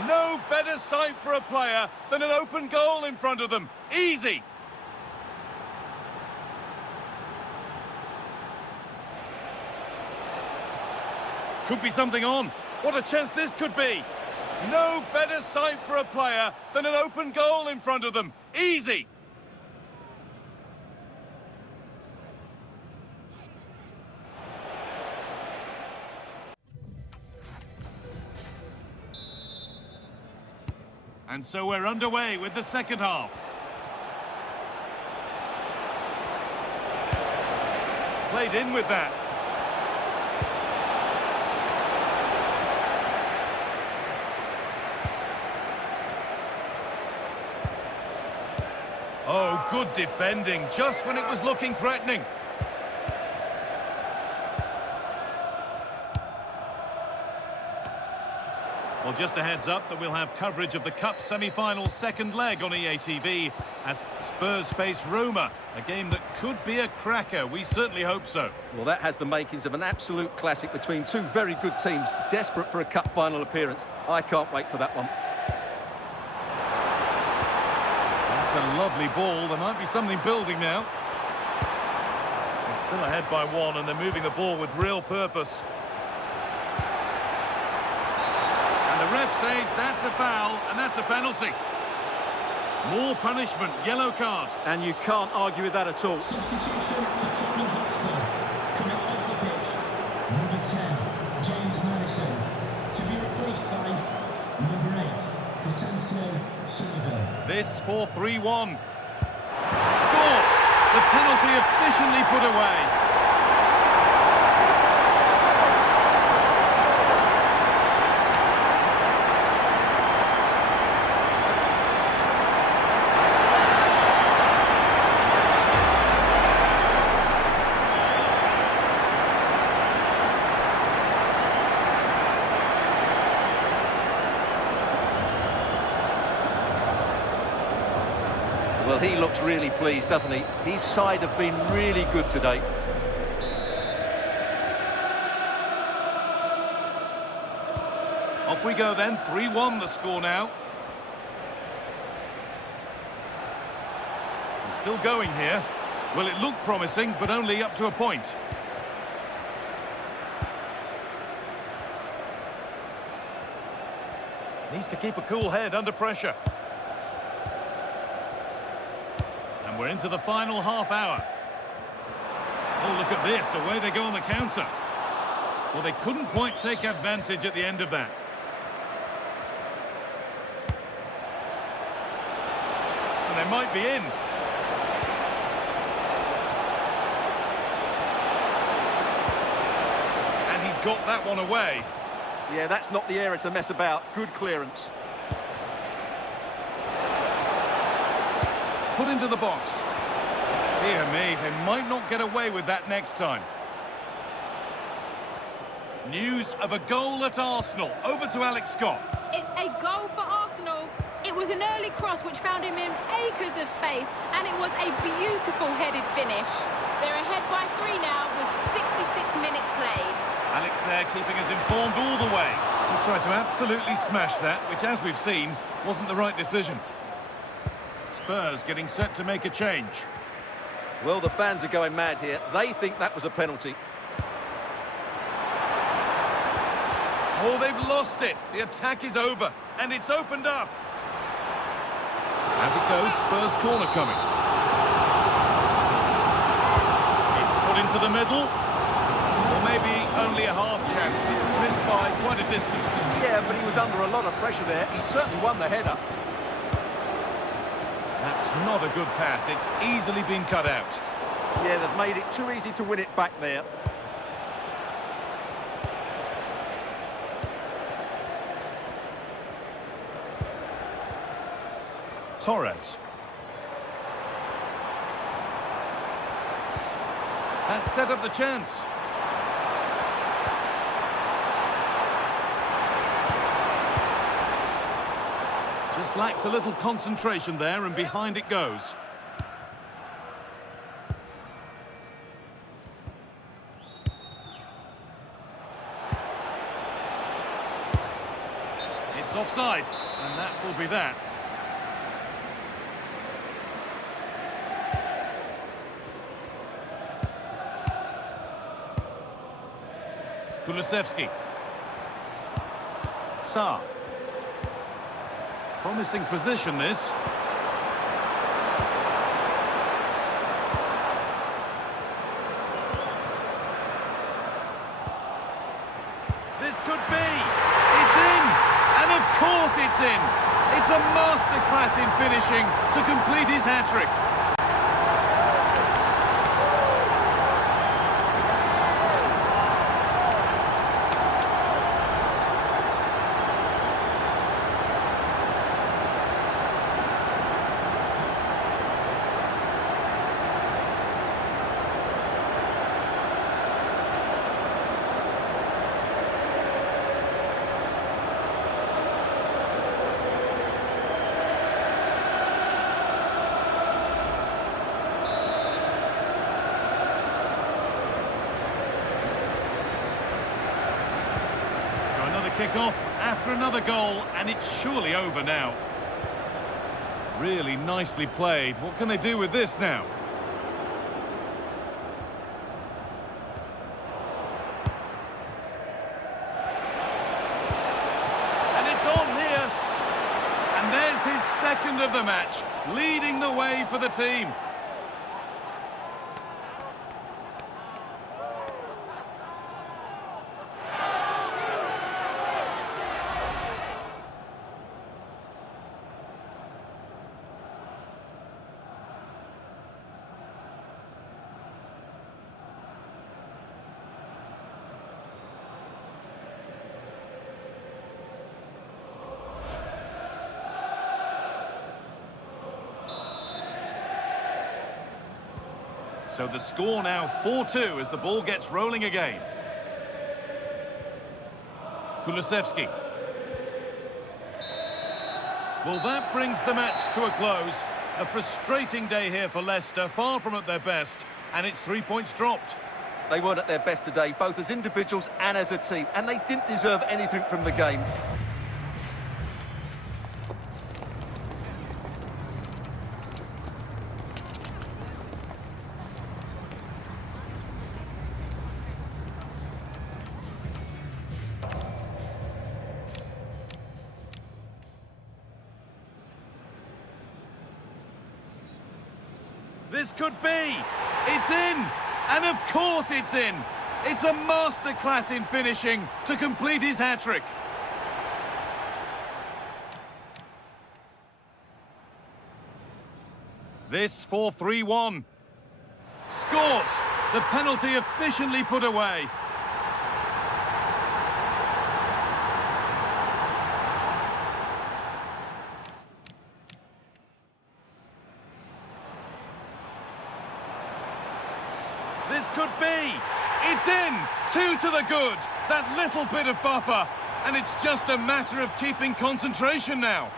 No better sight for a player than an open goal in front of them. Easy. Could be something on. What a chance this could be. No better sight for a player than an open goal in front of them. Easy. And so we're underway with the second half. Played in with that. Oh, good defending, just when it was looking threatening. Well, just a heads up that we'll have coverage of the Cup semi-final second leg on EA TV as Spurs face Roma, a game that could be a cracker. We certainly hope so. Well, that has the makings of an absolute classic between two very good teams, desperate for a cup final appearance. I can't wait for that one. That's a lovely ball. There might be something building now. They're still ahead by one, and they're moving the ball with real purpose. The ref says that's a foul, and that's a penalty. More punishment, yellow card. And you can't argue with that at all. Substitution for Tottenham Hotspur. Coming off the pitch, number 10, James Maddison. To be replaced by number 8, Asensio Sullivan. This 4-3-1. Scores! The penalty efficiently put away. Well, he looks really pleased, doesn't he? His side have been really good today. Off we go then, 3-1 the score now. And still going here. Well, it looked promising, but only up to a point. Needs to keep a cool head under pressure. And we're into the final half hour. Oh, look at this, away they go on the counter. Well, they couldn't quite take advantage at the end of that. And they might be in. And he's got that one away. Yeah, that's not the area to mess about. Good clearance. Put into the box. Dear me, they might not get away with that next time. News of a goal at Arsenal. Over to Alex Scott. It's a goal for Arsenal. It was an early cross which found him in acres of space, and it was a beautiful headed finish. They're ahead by 3 now with 66 minutes played. Alex there keeping us informed all the way. He tried to absolutely smash that, which, as we've seen, wasn't the right decision. Spurs getting set to make a change. Well, the fans are going mad here. They think that was a penalty. Oh, they've lost it. The attack is over, and it's opened up. As it goes, Spurs corner coming. It's put into the middle. Or maybe only a half chance. It's missed by quite a distance. Yeah, but he was under a lot of pressure there. He certainly won the header. That's not a good pass. It's easily been cut out. Yeah, they've made it too easy to win it back there. Torres. That set up the chance. Just lacked a little concentration there, and behind it goes. It's offside, and that will be that. Kulusevski. Sa. Promising position, this. This could be. It's in. And of course it's in. It's a masterclass in finishing to complete his hat-trick. Kick-off after another goal, and it's surely over now. Really nicely played. What can they do with this now? And it's on here. And there's his second of the match, leading the way for the team. So the score now 4-2 as the ball gets rolling again. Kulusevski. Well, that brings the match to a close. A frustrating day here for Leicester, far from at their best, and it's 3 points dropped. They weren't at their best today, both as individuals and as a team, and they didn't deserve anything from the game. This could be. It's in. And of course it's in. It's a masterclass in finishing to complete his hat-trick. This for 3-1. Scores. The penalty efficiently put away. This could be. It's in. 2 to the good. That little bit of buffer. And it's just a matter of keeping concentration now.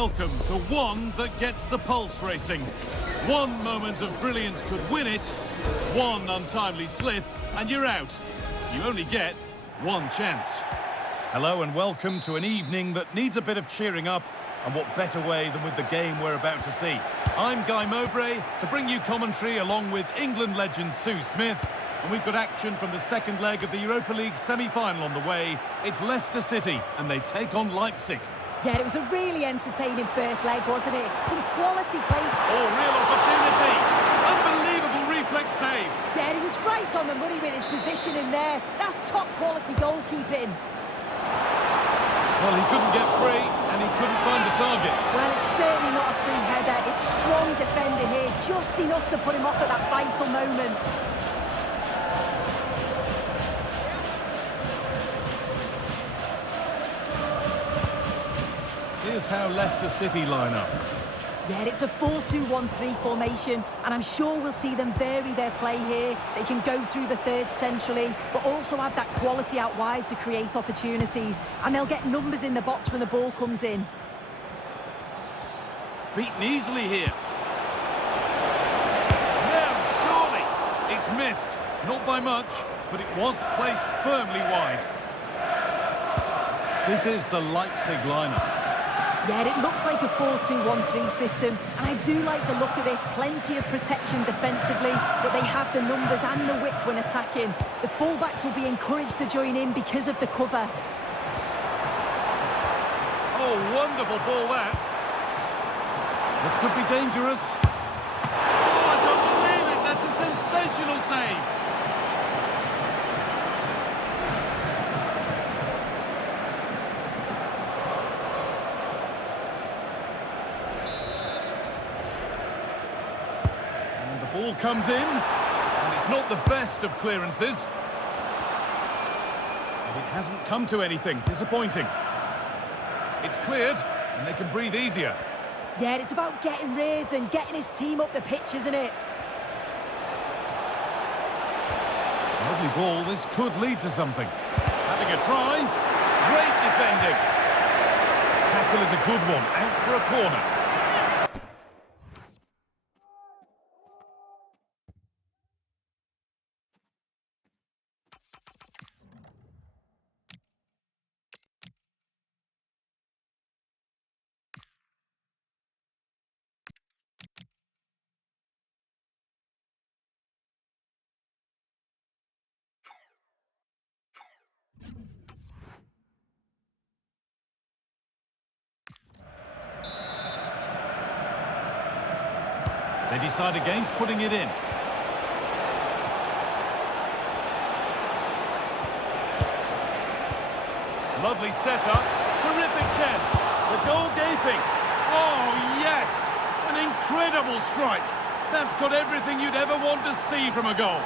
welcome to one that gets the pulse racing. One moment of brilliance could win it, one untimely slip, and you're out. You only get one chance. Hello and welcome to an evening that needs a bit of cheering up, and what better way than with the game we're about to see. I'm Guy Mowbray to bring you commentary along with England legend Sue Smith, and we've got action from the second leg of the Europa League semi-final on the way. It's Leicester City and they take on Leipzig. Yeah, it was a really entertaining first leg, wasn't it? Some quality play. Oh, real opportunity! Unbelievable reflex save! Yeah, he was right on the money with his position in there. That's top quality goalkeeping. Well, he couldn't get free and he couldn't find the target. Well, it's certainly not a free header. It's strong defending here, just enough to put him off at that vital moment. Here's how Leicester City line up. Yeah, it's a 4-2-1-3 formation, and I'm sure we'll see them vary their play here. They can go through the third centrally, but also have that quality out wide to create opportunities, and they'll get numbers in the box when the ball comes in. Beaten easily here. Now, surely! It's missed. Not by much, but it was placed firmly wide. This is the Leipzig lineup. Yeah, it looks like a 4-2-1-3 system, and I do like the look of this. Plenty of protection defensively, but they have the numbers and the width when attacking. The fullbacks will be encouraged to join in because of the cover. Oh, wonderful ball that. This could be dangerous. Oh, I don't believe it. That's a sensational save. Ball comes in, and it's not the best of clearances. But it hasn't come to anything. Disappointing. It's cleared, and they can breathe easier. Yeah, it's about getting rid and getting his team up the pitch, isn't it? Lovely ball. This could lead to something. Having a try. Great defending. Tackle is a good one. Out for a corner. They decide against putting it in. Lovely setup. Terrific chance. The goal gaping. Oh, yes! An incredible strike. That's got everything you'd ever want to see from a goal.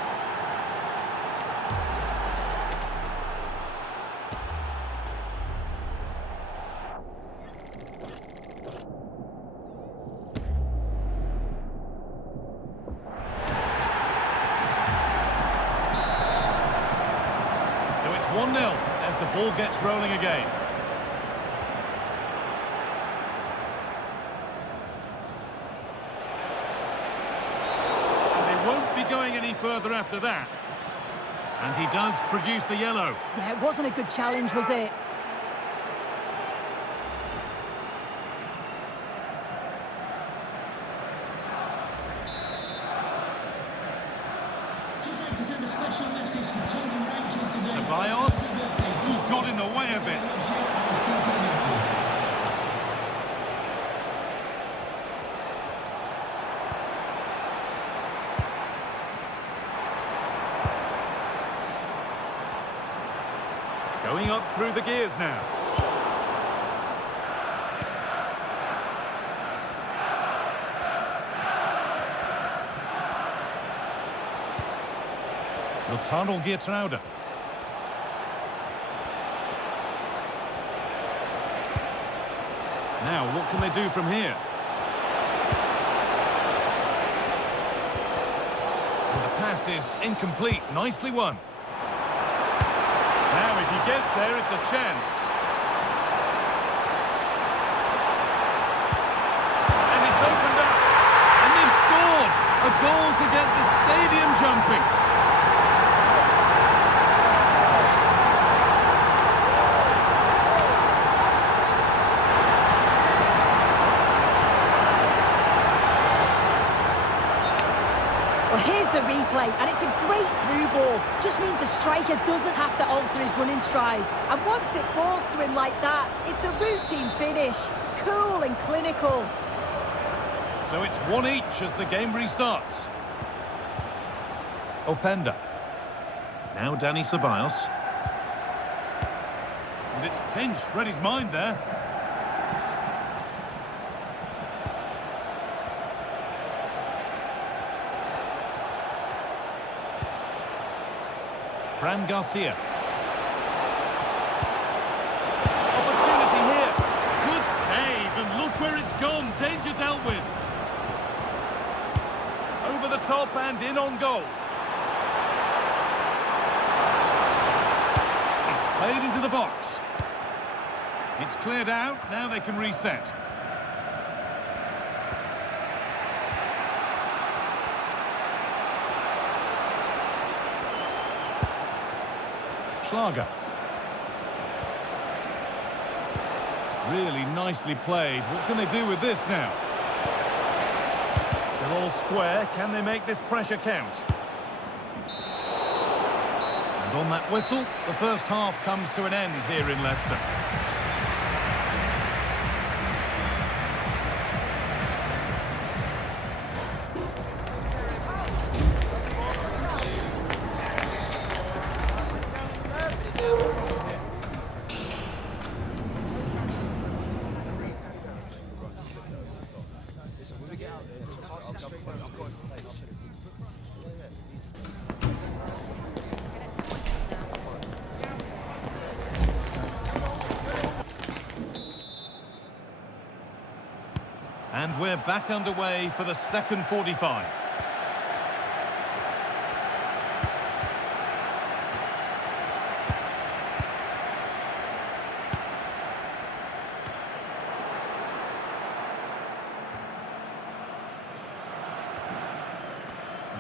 So it's 1-0 as the ball gets rolling again. Won't be going any further after that. And he does produce the yellow. Yeah, it wasn't a good challenge, was it? Just like to send a special message to Tony Rankin today. Ceballos, who got in the way of it. Going up through the gears now. Lautaro Geertruida. Now, what can they do from here? And the pass is incomplete. Nicely won. Now, if he gets there, it's a chance. goal to get the stadium jumping. Well, here's the replay, and it's a great through ball. Just means the striker doesn't have to alter his running stride. And once it falls to him like that, it's a routine finish. Cool and clinical. So it's 1 each as the game restarts. Openda. Now Danny Ceballos. And it's pinched, read his mind there. Fran Garcia. Opportunity here. Good save, and look where it's gone. Danger dealt with. Over the top and in on goal. It's played into the box. It's cleared out. Now they can reset. Schlager. Really nicely played. What can they do with this now? Still all square. Can they make this pressure count? And on that whistle, the first half comes to an end here in Leicester. And we're back underway for the second 45.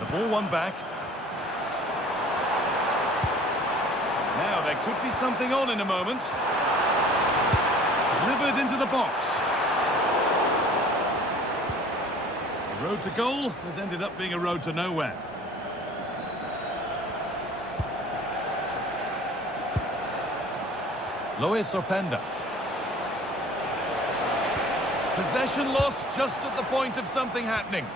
The ball won back. Now there could be something on in a moment. Delivered into the box. The road to goal has ended up being a road to nowhere. Luis Openda. Possession lost just at the point of something happening.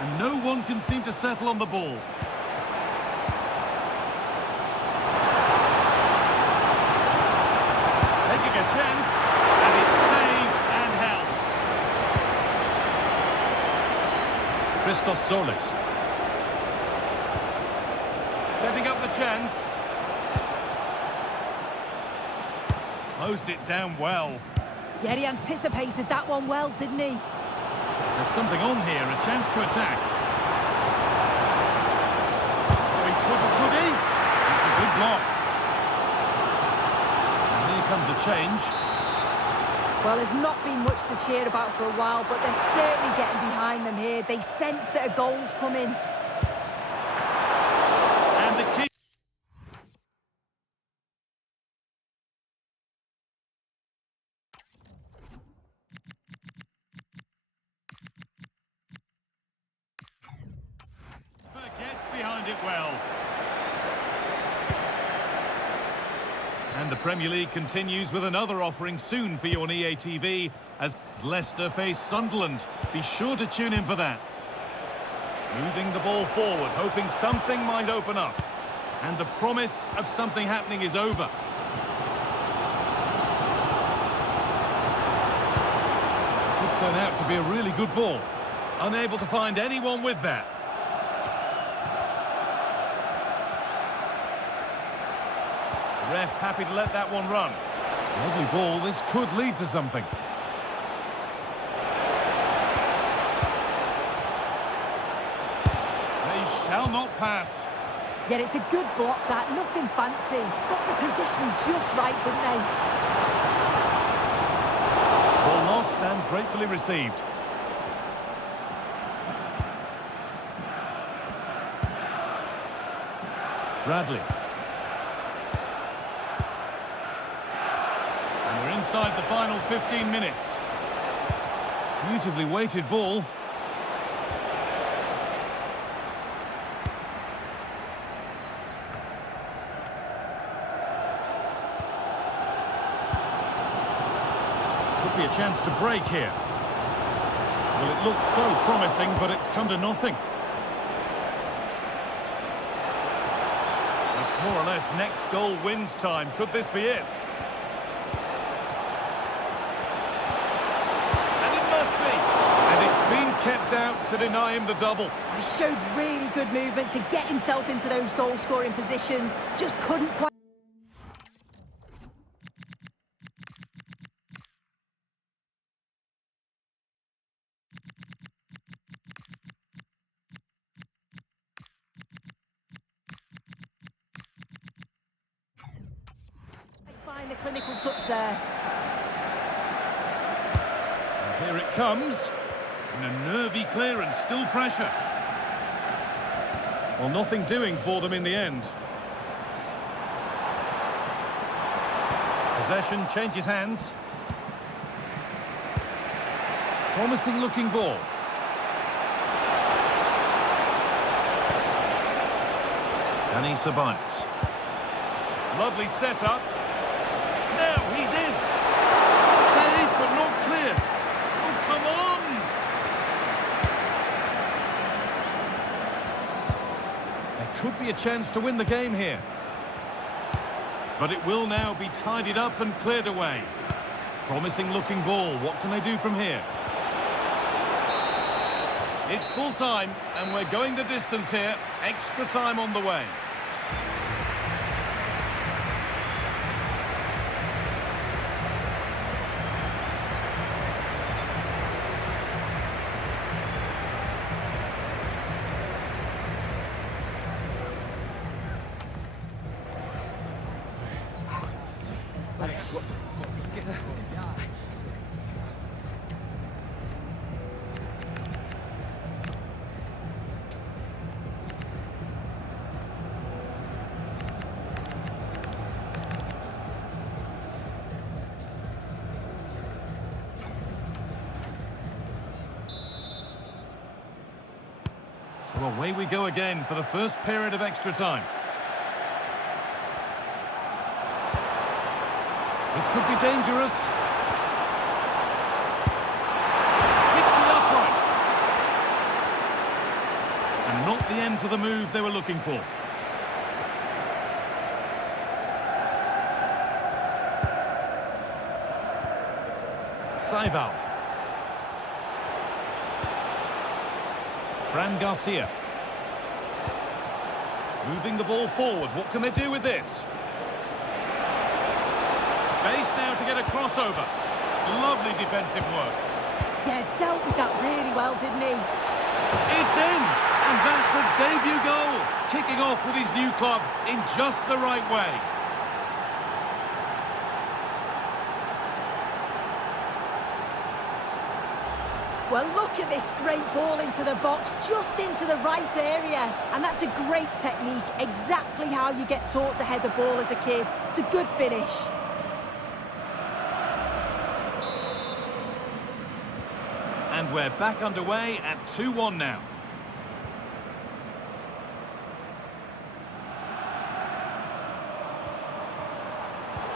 And no one can seem to settle on the ball. Taking a chance, and it's saved and held. Christos Solis. Setting up the chance. Closed it down well. Yeah, he anticipated that one well, didn't he? There's something on here, a chance to attack. Oh, he could he? It's a good block. And here comes a change. Well, there's not been much to cheer about for a while, but they're certainly getting behind them here. They sense that a goal's coming. And the key. Gets behind it well. And the Premier League continues with another offering soon for you on EA TV as Leicester face Sunderland. Be sure to tune in for that. Moving the ball forward, hoping something might open up. And the promise of something happening is over. Could turn out to be a really good ball. Unable to find anyone with that. Ref happy to let that one run. Lovely ball, this could lead to something. They shall not pass. Yeah, it's a good block that, nothing fancy. Got the position just right, didn't they? Ball lost and gratefully received. Bradley. And we're inside the final 15 minutes. Beautifully weighted ball. Could be a chance to break here. Well, it looked so promising, but it's come to nothing. It's more or less next goal wins time. Could this be it? And it must be. And it's been kept out to deny him the double. He showed really good movement to get himself into those goal-scoring positions. Just couldn't quite... find the clinical touch there. And here it comes. And a nervy clearance, still pressure. Well, nothing doing for them in the end. Possession changes hands. Promising looking ball. Danny Ceballos. Lovely setup. Now he's in. Saved but not clear. Oh, come on! There could be a chance to win the game here. But it will now be tidied up and cleared away. Promising looking ball. What can they do from here? It's full time and we're going the distance here. Extra time on the way. So away we go again for the first period of extra time. This could be dangerous. Hits the upright. And not the end to the move they were looking for. Saival. Fran Garcia. Moving the ball forward. What can they do with this? Space now to get a crossover. Lovely defensive work. Yeah, dealt with that really well, didn't he? It's in! And that's a debut goal. Kicking off with his new club in just the right way. Well, look at this great ball into the box, just into the right area. And that's a great technique, exactly how you get taught to head the ball as a kid. It's a good finish. And we're back underway at 2-1 now.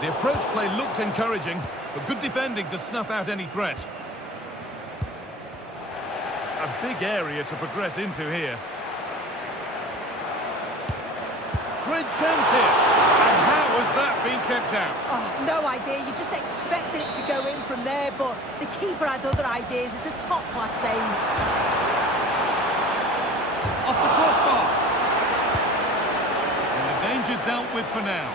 The approach play looked encouraging, but good defending to snuff out any threat. A big area to progress into here. Great chance here. And how has that been kept out? Oh, no idea. You just expected it to go in from there, but the keeper had other ideas. It's a top-class save. Off the crossbar. And the danger dealt with for now.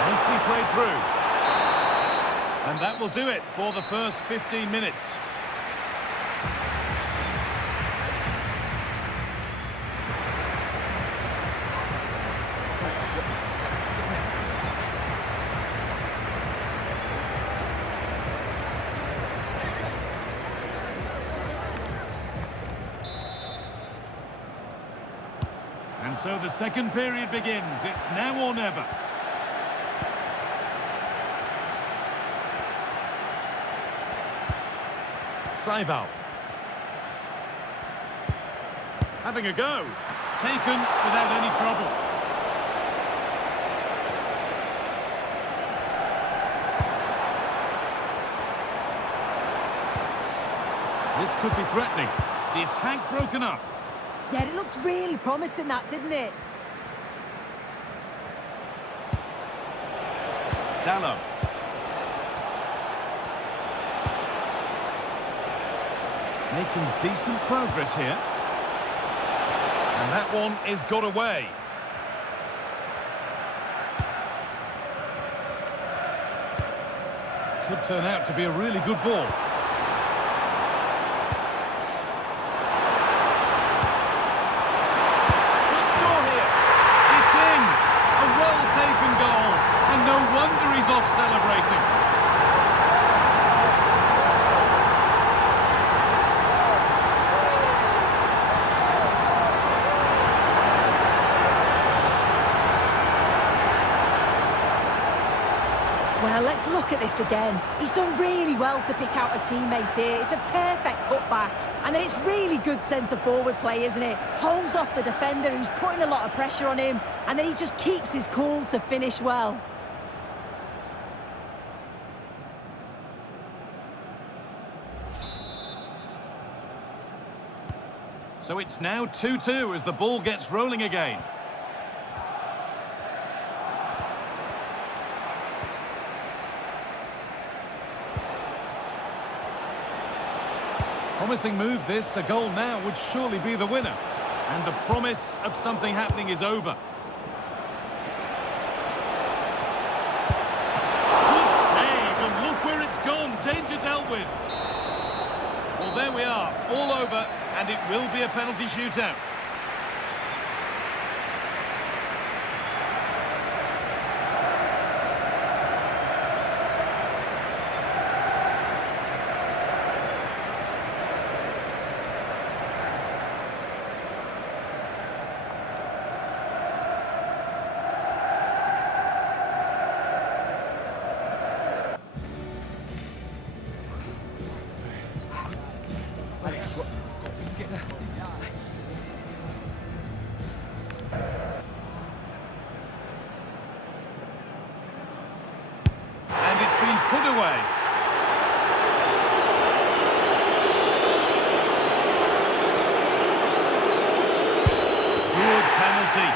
Nicely played through. And that will do it for the first 15 minutes. So the second period begins. It's now or never. Saival. Having a go. Taken without any trouble. This could be threatening. The attack broken up. Yeah, it looked really promising, that, didn't it? Dallo. Making decent progress here. And that one is got away. Could turn out to be a really good ball. Should score here. It's in. A well-taken goal. And no wonder he's off celebrating. Well, let's look at this again. He's done really well to pick out a teammate here. It's a perfect cutback. And then it's really good centre-forward play, isn't it? Holds off the defender who's putting a lot of pressure on him. And then he just keeps his cool to finish well. So it's now 2-2 as the ball gets rolling again. Promising move this. A goal now would surely be the winner. And the promise of something happening is over. Good save, and look where it's gone. Danger dealt with. Well, there we are, all over, and it will be a penalty shootout. And it's been put away. Good penalty.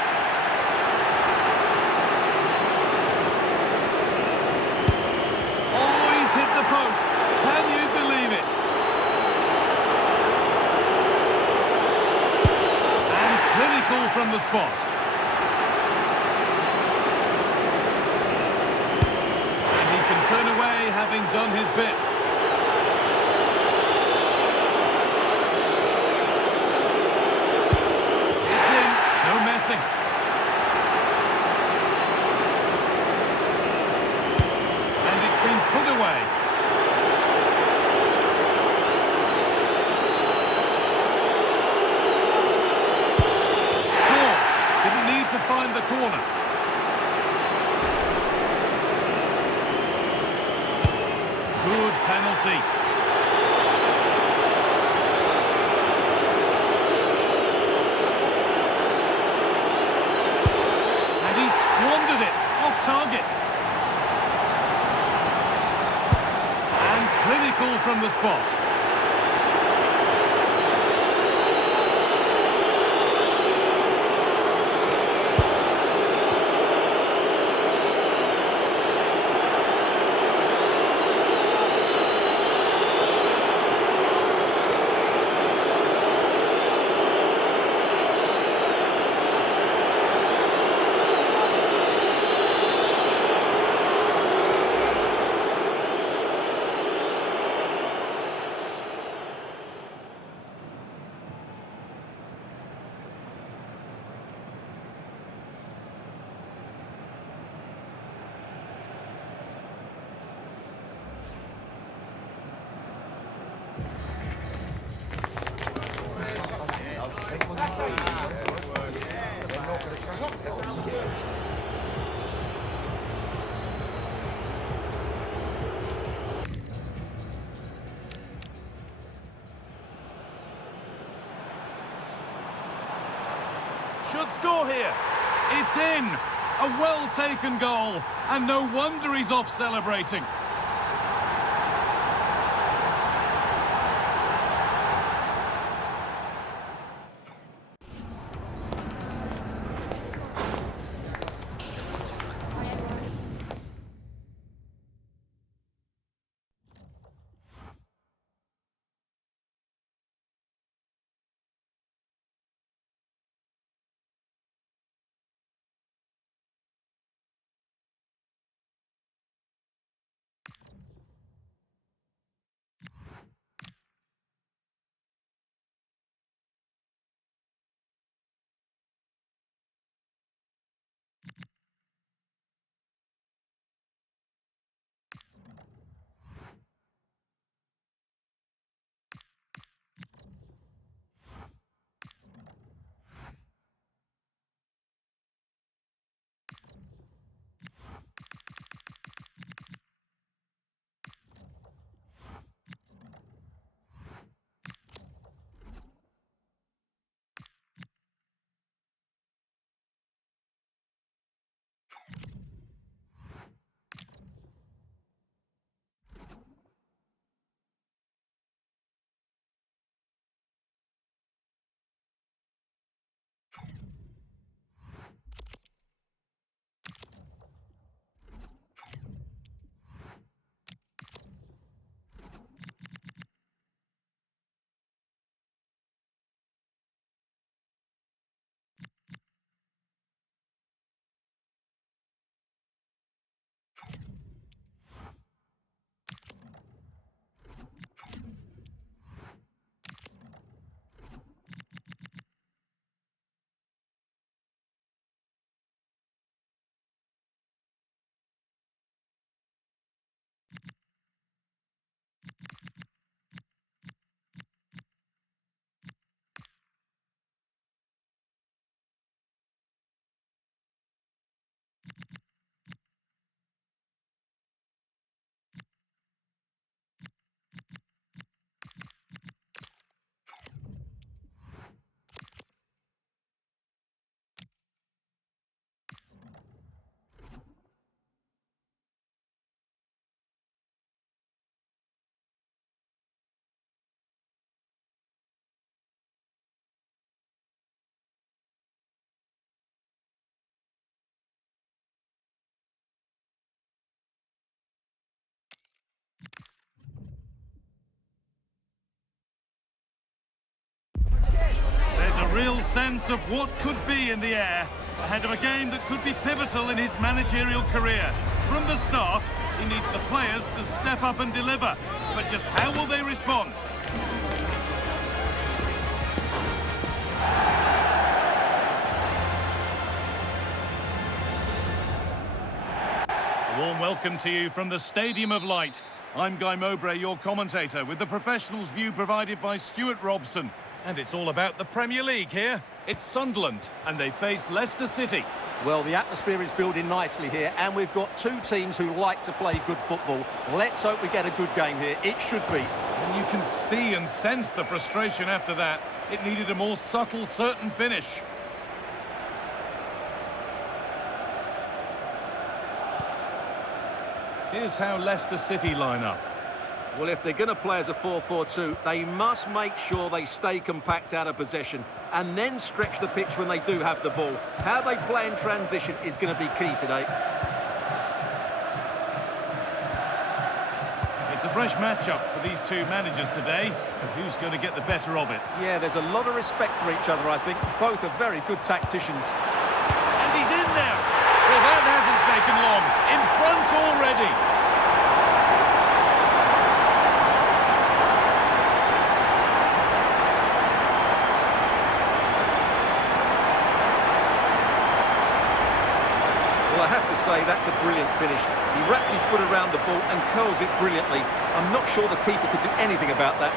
Oh, he's hit the post. Can you believe it? And clinical from the spot. Turn away, having done his bit. It's in, no messing. And it's been put away. Scores. Didn't need to find the corner. Good penalty. And he squandered it off target. And clinical from the spot. should score here. It's in. A well-taken goal, and no wonder he's off celebrating. There's a real sense of what could be in the air, ahead of a game that could be pivotal in his managerial career. From the start, he needs the players to step up and deliver. But just how will they respond? A warm welcome to you from the Stadium of Light. I'm Guy Mowbray, your commentator, with the professionals' view provided by Stuart Robson. And it's all about the Premier League here. It's Sunderland, and they face Leicester City. Well, the atmosphere is building nicely here, and we've got two teams who like to play good football. Let's hope we get a good game here. It should be. And you can see and sense the frustration after that. It needed a more subtle, certain finish. Here's how Leicester City line up. Well, if they're going to play as a 4-4-2, they must make sure they stay compact out of possession and then stretch the pitch when they do have the ball. How they play in transition is going to be key today. It's a fresh match-up for these two managers today, but who's going to get the better of it? Yeah, there's a lot of respect for each other, I think. Both are very good tacticians. And he's in there! Well, that hasn't taken long. In front already. Well, I have to say, that's a brilliant finish. He wraps his foot around the ball and curls it brilliantly. I'm not sure the keeper could do anything about that.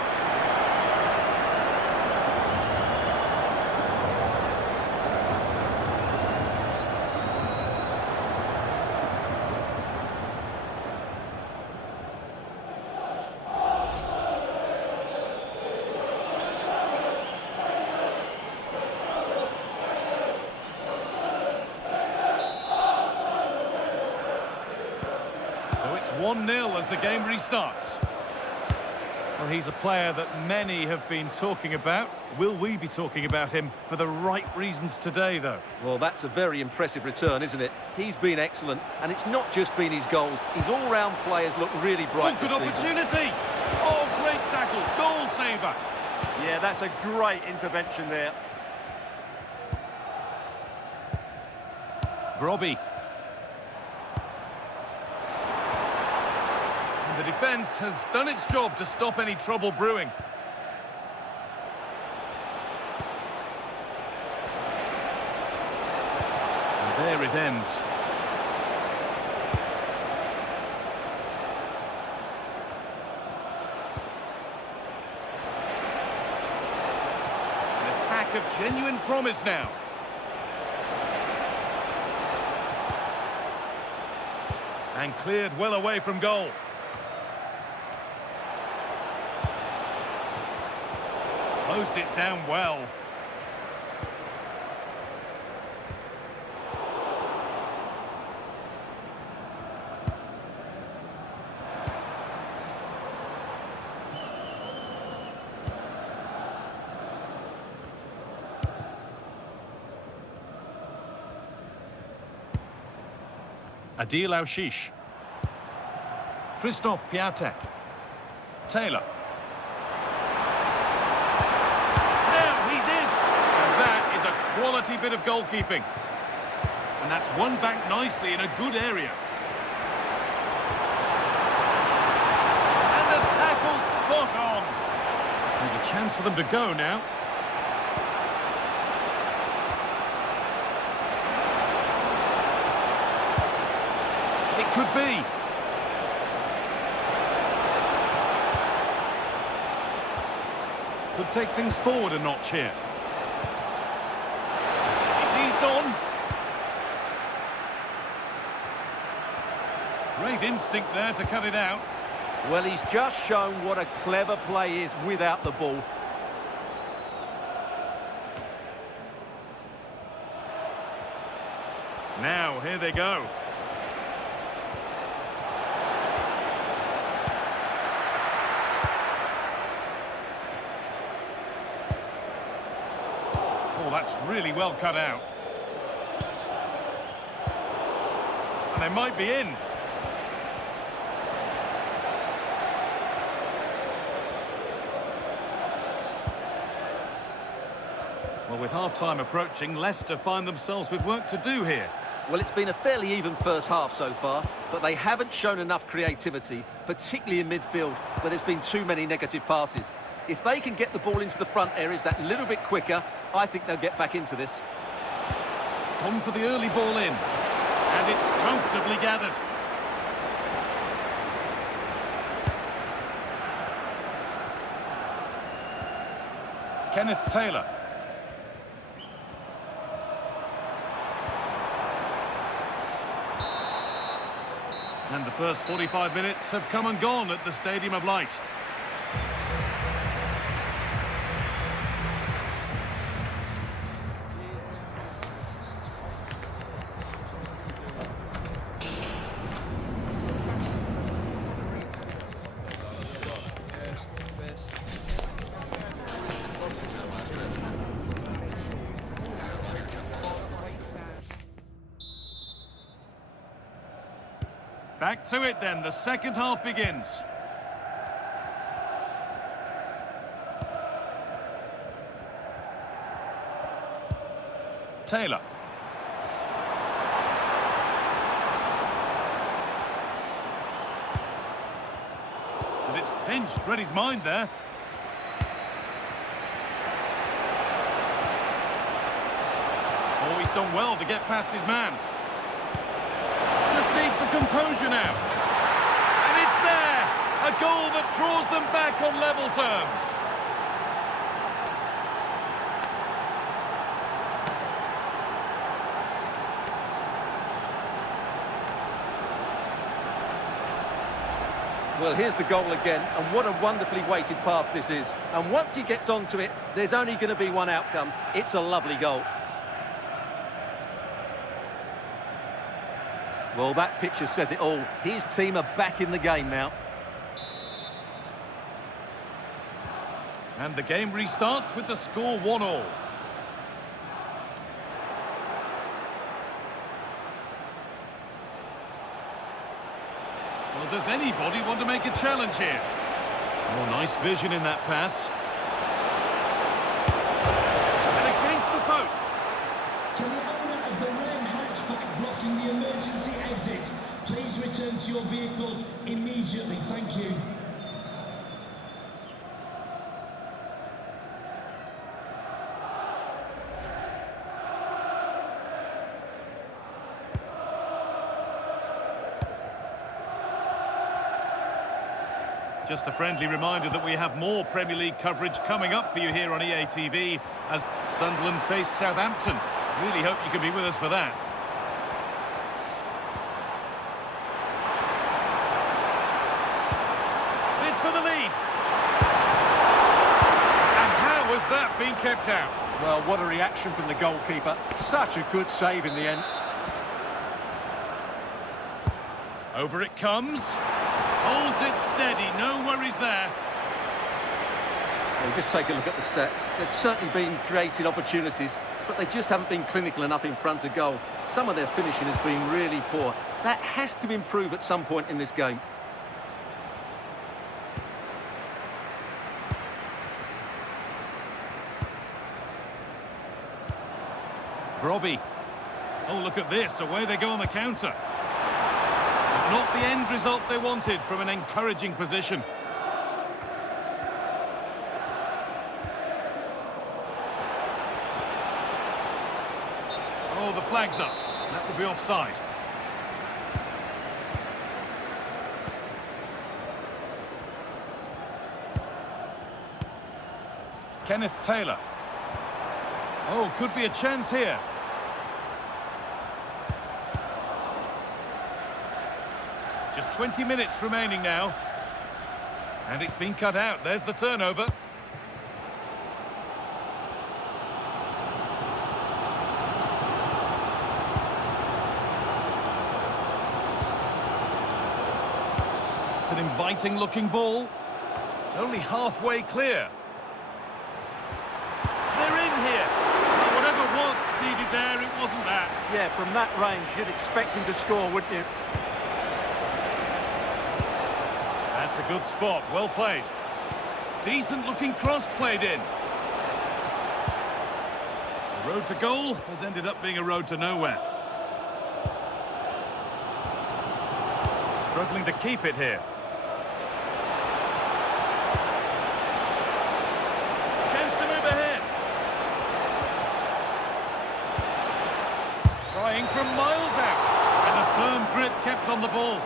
So it's 1-0 as the game restarts. Well, he's a player that many have been talking about. Will we be talking about him for the right reasons today, though? Well, that's a very impressive return, isn't it? He's been excellent, and it's not just been his goals. His all-round players look really bright Oh, good this season. opportunity! Oh, great tackle, goal saver! Yeah, that's a great intervention there. Robbie. And the defence has done its job to stop any trouble brewing. And there it ends. An attack of genuine promise now. And cleared well away from goal. Closed it down well. Adil Aushish. Christoph Piatek. Taylor. Now he's in. And that is a quality bit of goalkeeping. And that's won back nicely in a good area. And the tackle spot on. There's a chance for them to go now. It could be. Could take things forward a notch here. It's eased on. Great instinct there to cut it out. Well, he's just shown what a clever play is without the ball. Now, here they go. Oh, that's really well cut out. And they might be in. Well, with half-time approaching, Leicester find themselves with work to do here. Well, it's been a fairly even first half so far, but they haven't shown enough creativity, particularly in midfield, where there's been too many negative passes. If they can get the ball into the front areas that little bit quicker, I think they'll get back into this. Gone for the early ball in. And it's comfortably gathered. Kenneth Taylor. And the first 45 minutes have come and gone at the Stadium of Light. Back to it then, the second half begins. Taylor. And it's pinched, read his mind there. Oh, he's done well to get past his man. Needs the composure now. And it's there! A goal that draws them back on level terms. Well, here's the goal again, and what a wonderfully weighted pass this is. And once he gets onto it, there's only going to be one outcome. It's a lovely goal. Well, that picture says it all. His team are back in the game now. And the game restarts with the score 1-1. Well, does anybody want to make a challenge here? Oh, nice vision in that pass. And against the post. Can the owner of the red hatchback blocking the emergency exit please return to your vehicle immediately? Thank you. Just a friendly reminder that we have more Premier League coverage coming up for you here on EA TV as Sunderland face Southampton. Really hope you can be with us for that. This for the lead. And how has that been kept out? Well, what a reaction from the goalkeeper. Such a good save in the end. Over it comes. Holds it steady, no worries there. Well, just take a look at the stats. They've certainly been creating opportunities, but they just haven't been clinical enough in front of goal. Some of their finishing has been really poor. That has to improve at some point in this game. Robbie. Oh, look at this. Away they go on the counter. Not the end result they wanted from an encouraging position. Oh, the flag's up. That will be offside. Kenneth Taylor. Oh, could be a chance here. Just 20 minutes remaining now. And it's been cut out. There's the turnover. It's an inviting looking ball. It's only halfway clear. They're in here. Well, whatever was needed there, it wasn't that. Yeah, from that range, you'd expect him to score, wouldn't you? That's a good spot, well played. Decent looking cross played in. The road to goal has ended up being a road to nowhere. Struggling to keep it here. Chance to move ahead. Trying from miles out. And a firm grip kept on the ball.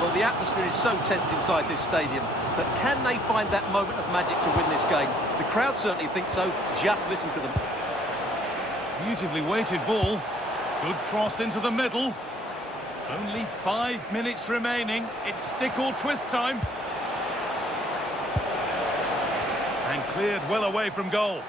Well, the atmosphere is so tense inside this stadium, but can they find that moment of magic to win this game? The crowd certainly think so. Just listen to them. Beautifully weighted ball. Good cross into the middle. Only 5 minutes remaining. It's stick or twist time. And cleared well away from goal.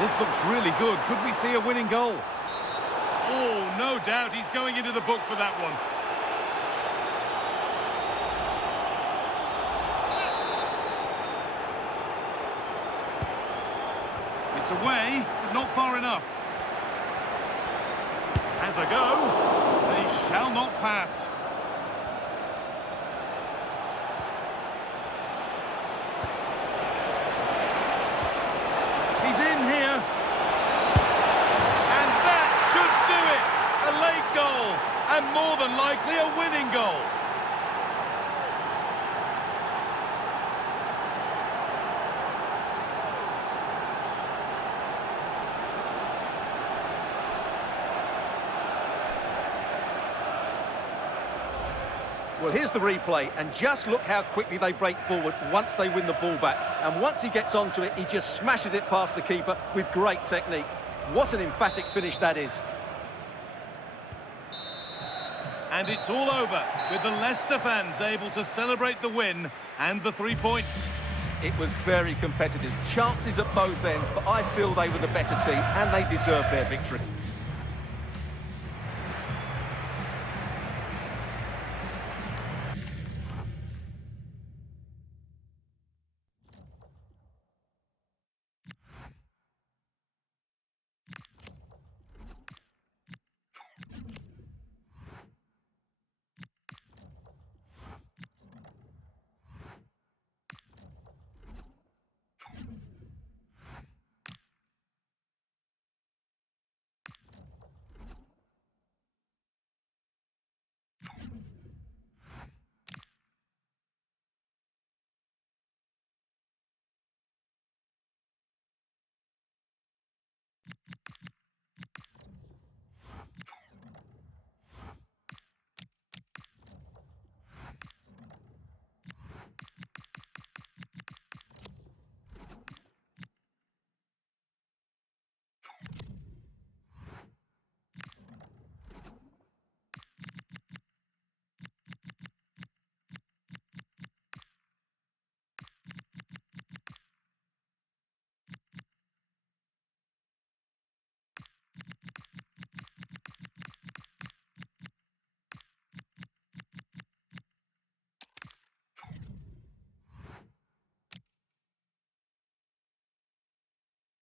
This looks really good. Could we see a winning goal? Oh, no doubt he's going into the book for that one. It's away, but not far enough. Has a go. They shall not pass. He's in here. And that should do it. A late goal. And more than likely a winning goal. Well, here's the replay, and just look how quickly they break forward once they win the ball back. And once he gets onto it, he just smashes it past the keeper with great technique. What an emphatic finish that is. And it's all over, with the Leicester fans able to celebrate the win and the 3 points. It was very competitive. Chances at both ends, but I feel they were the better team and they deserved their victory.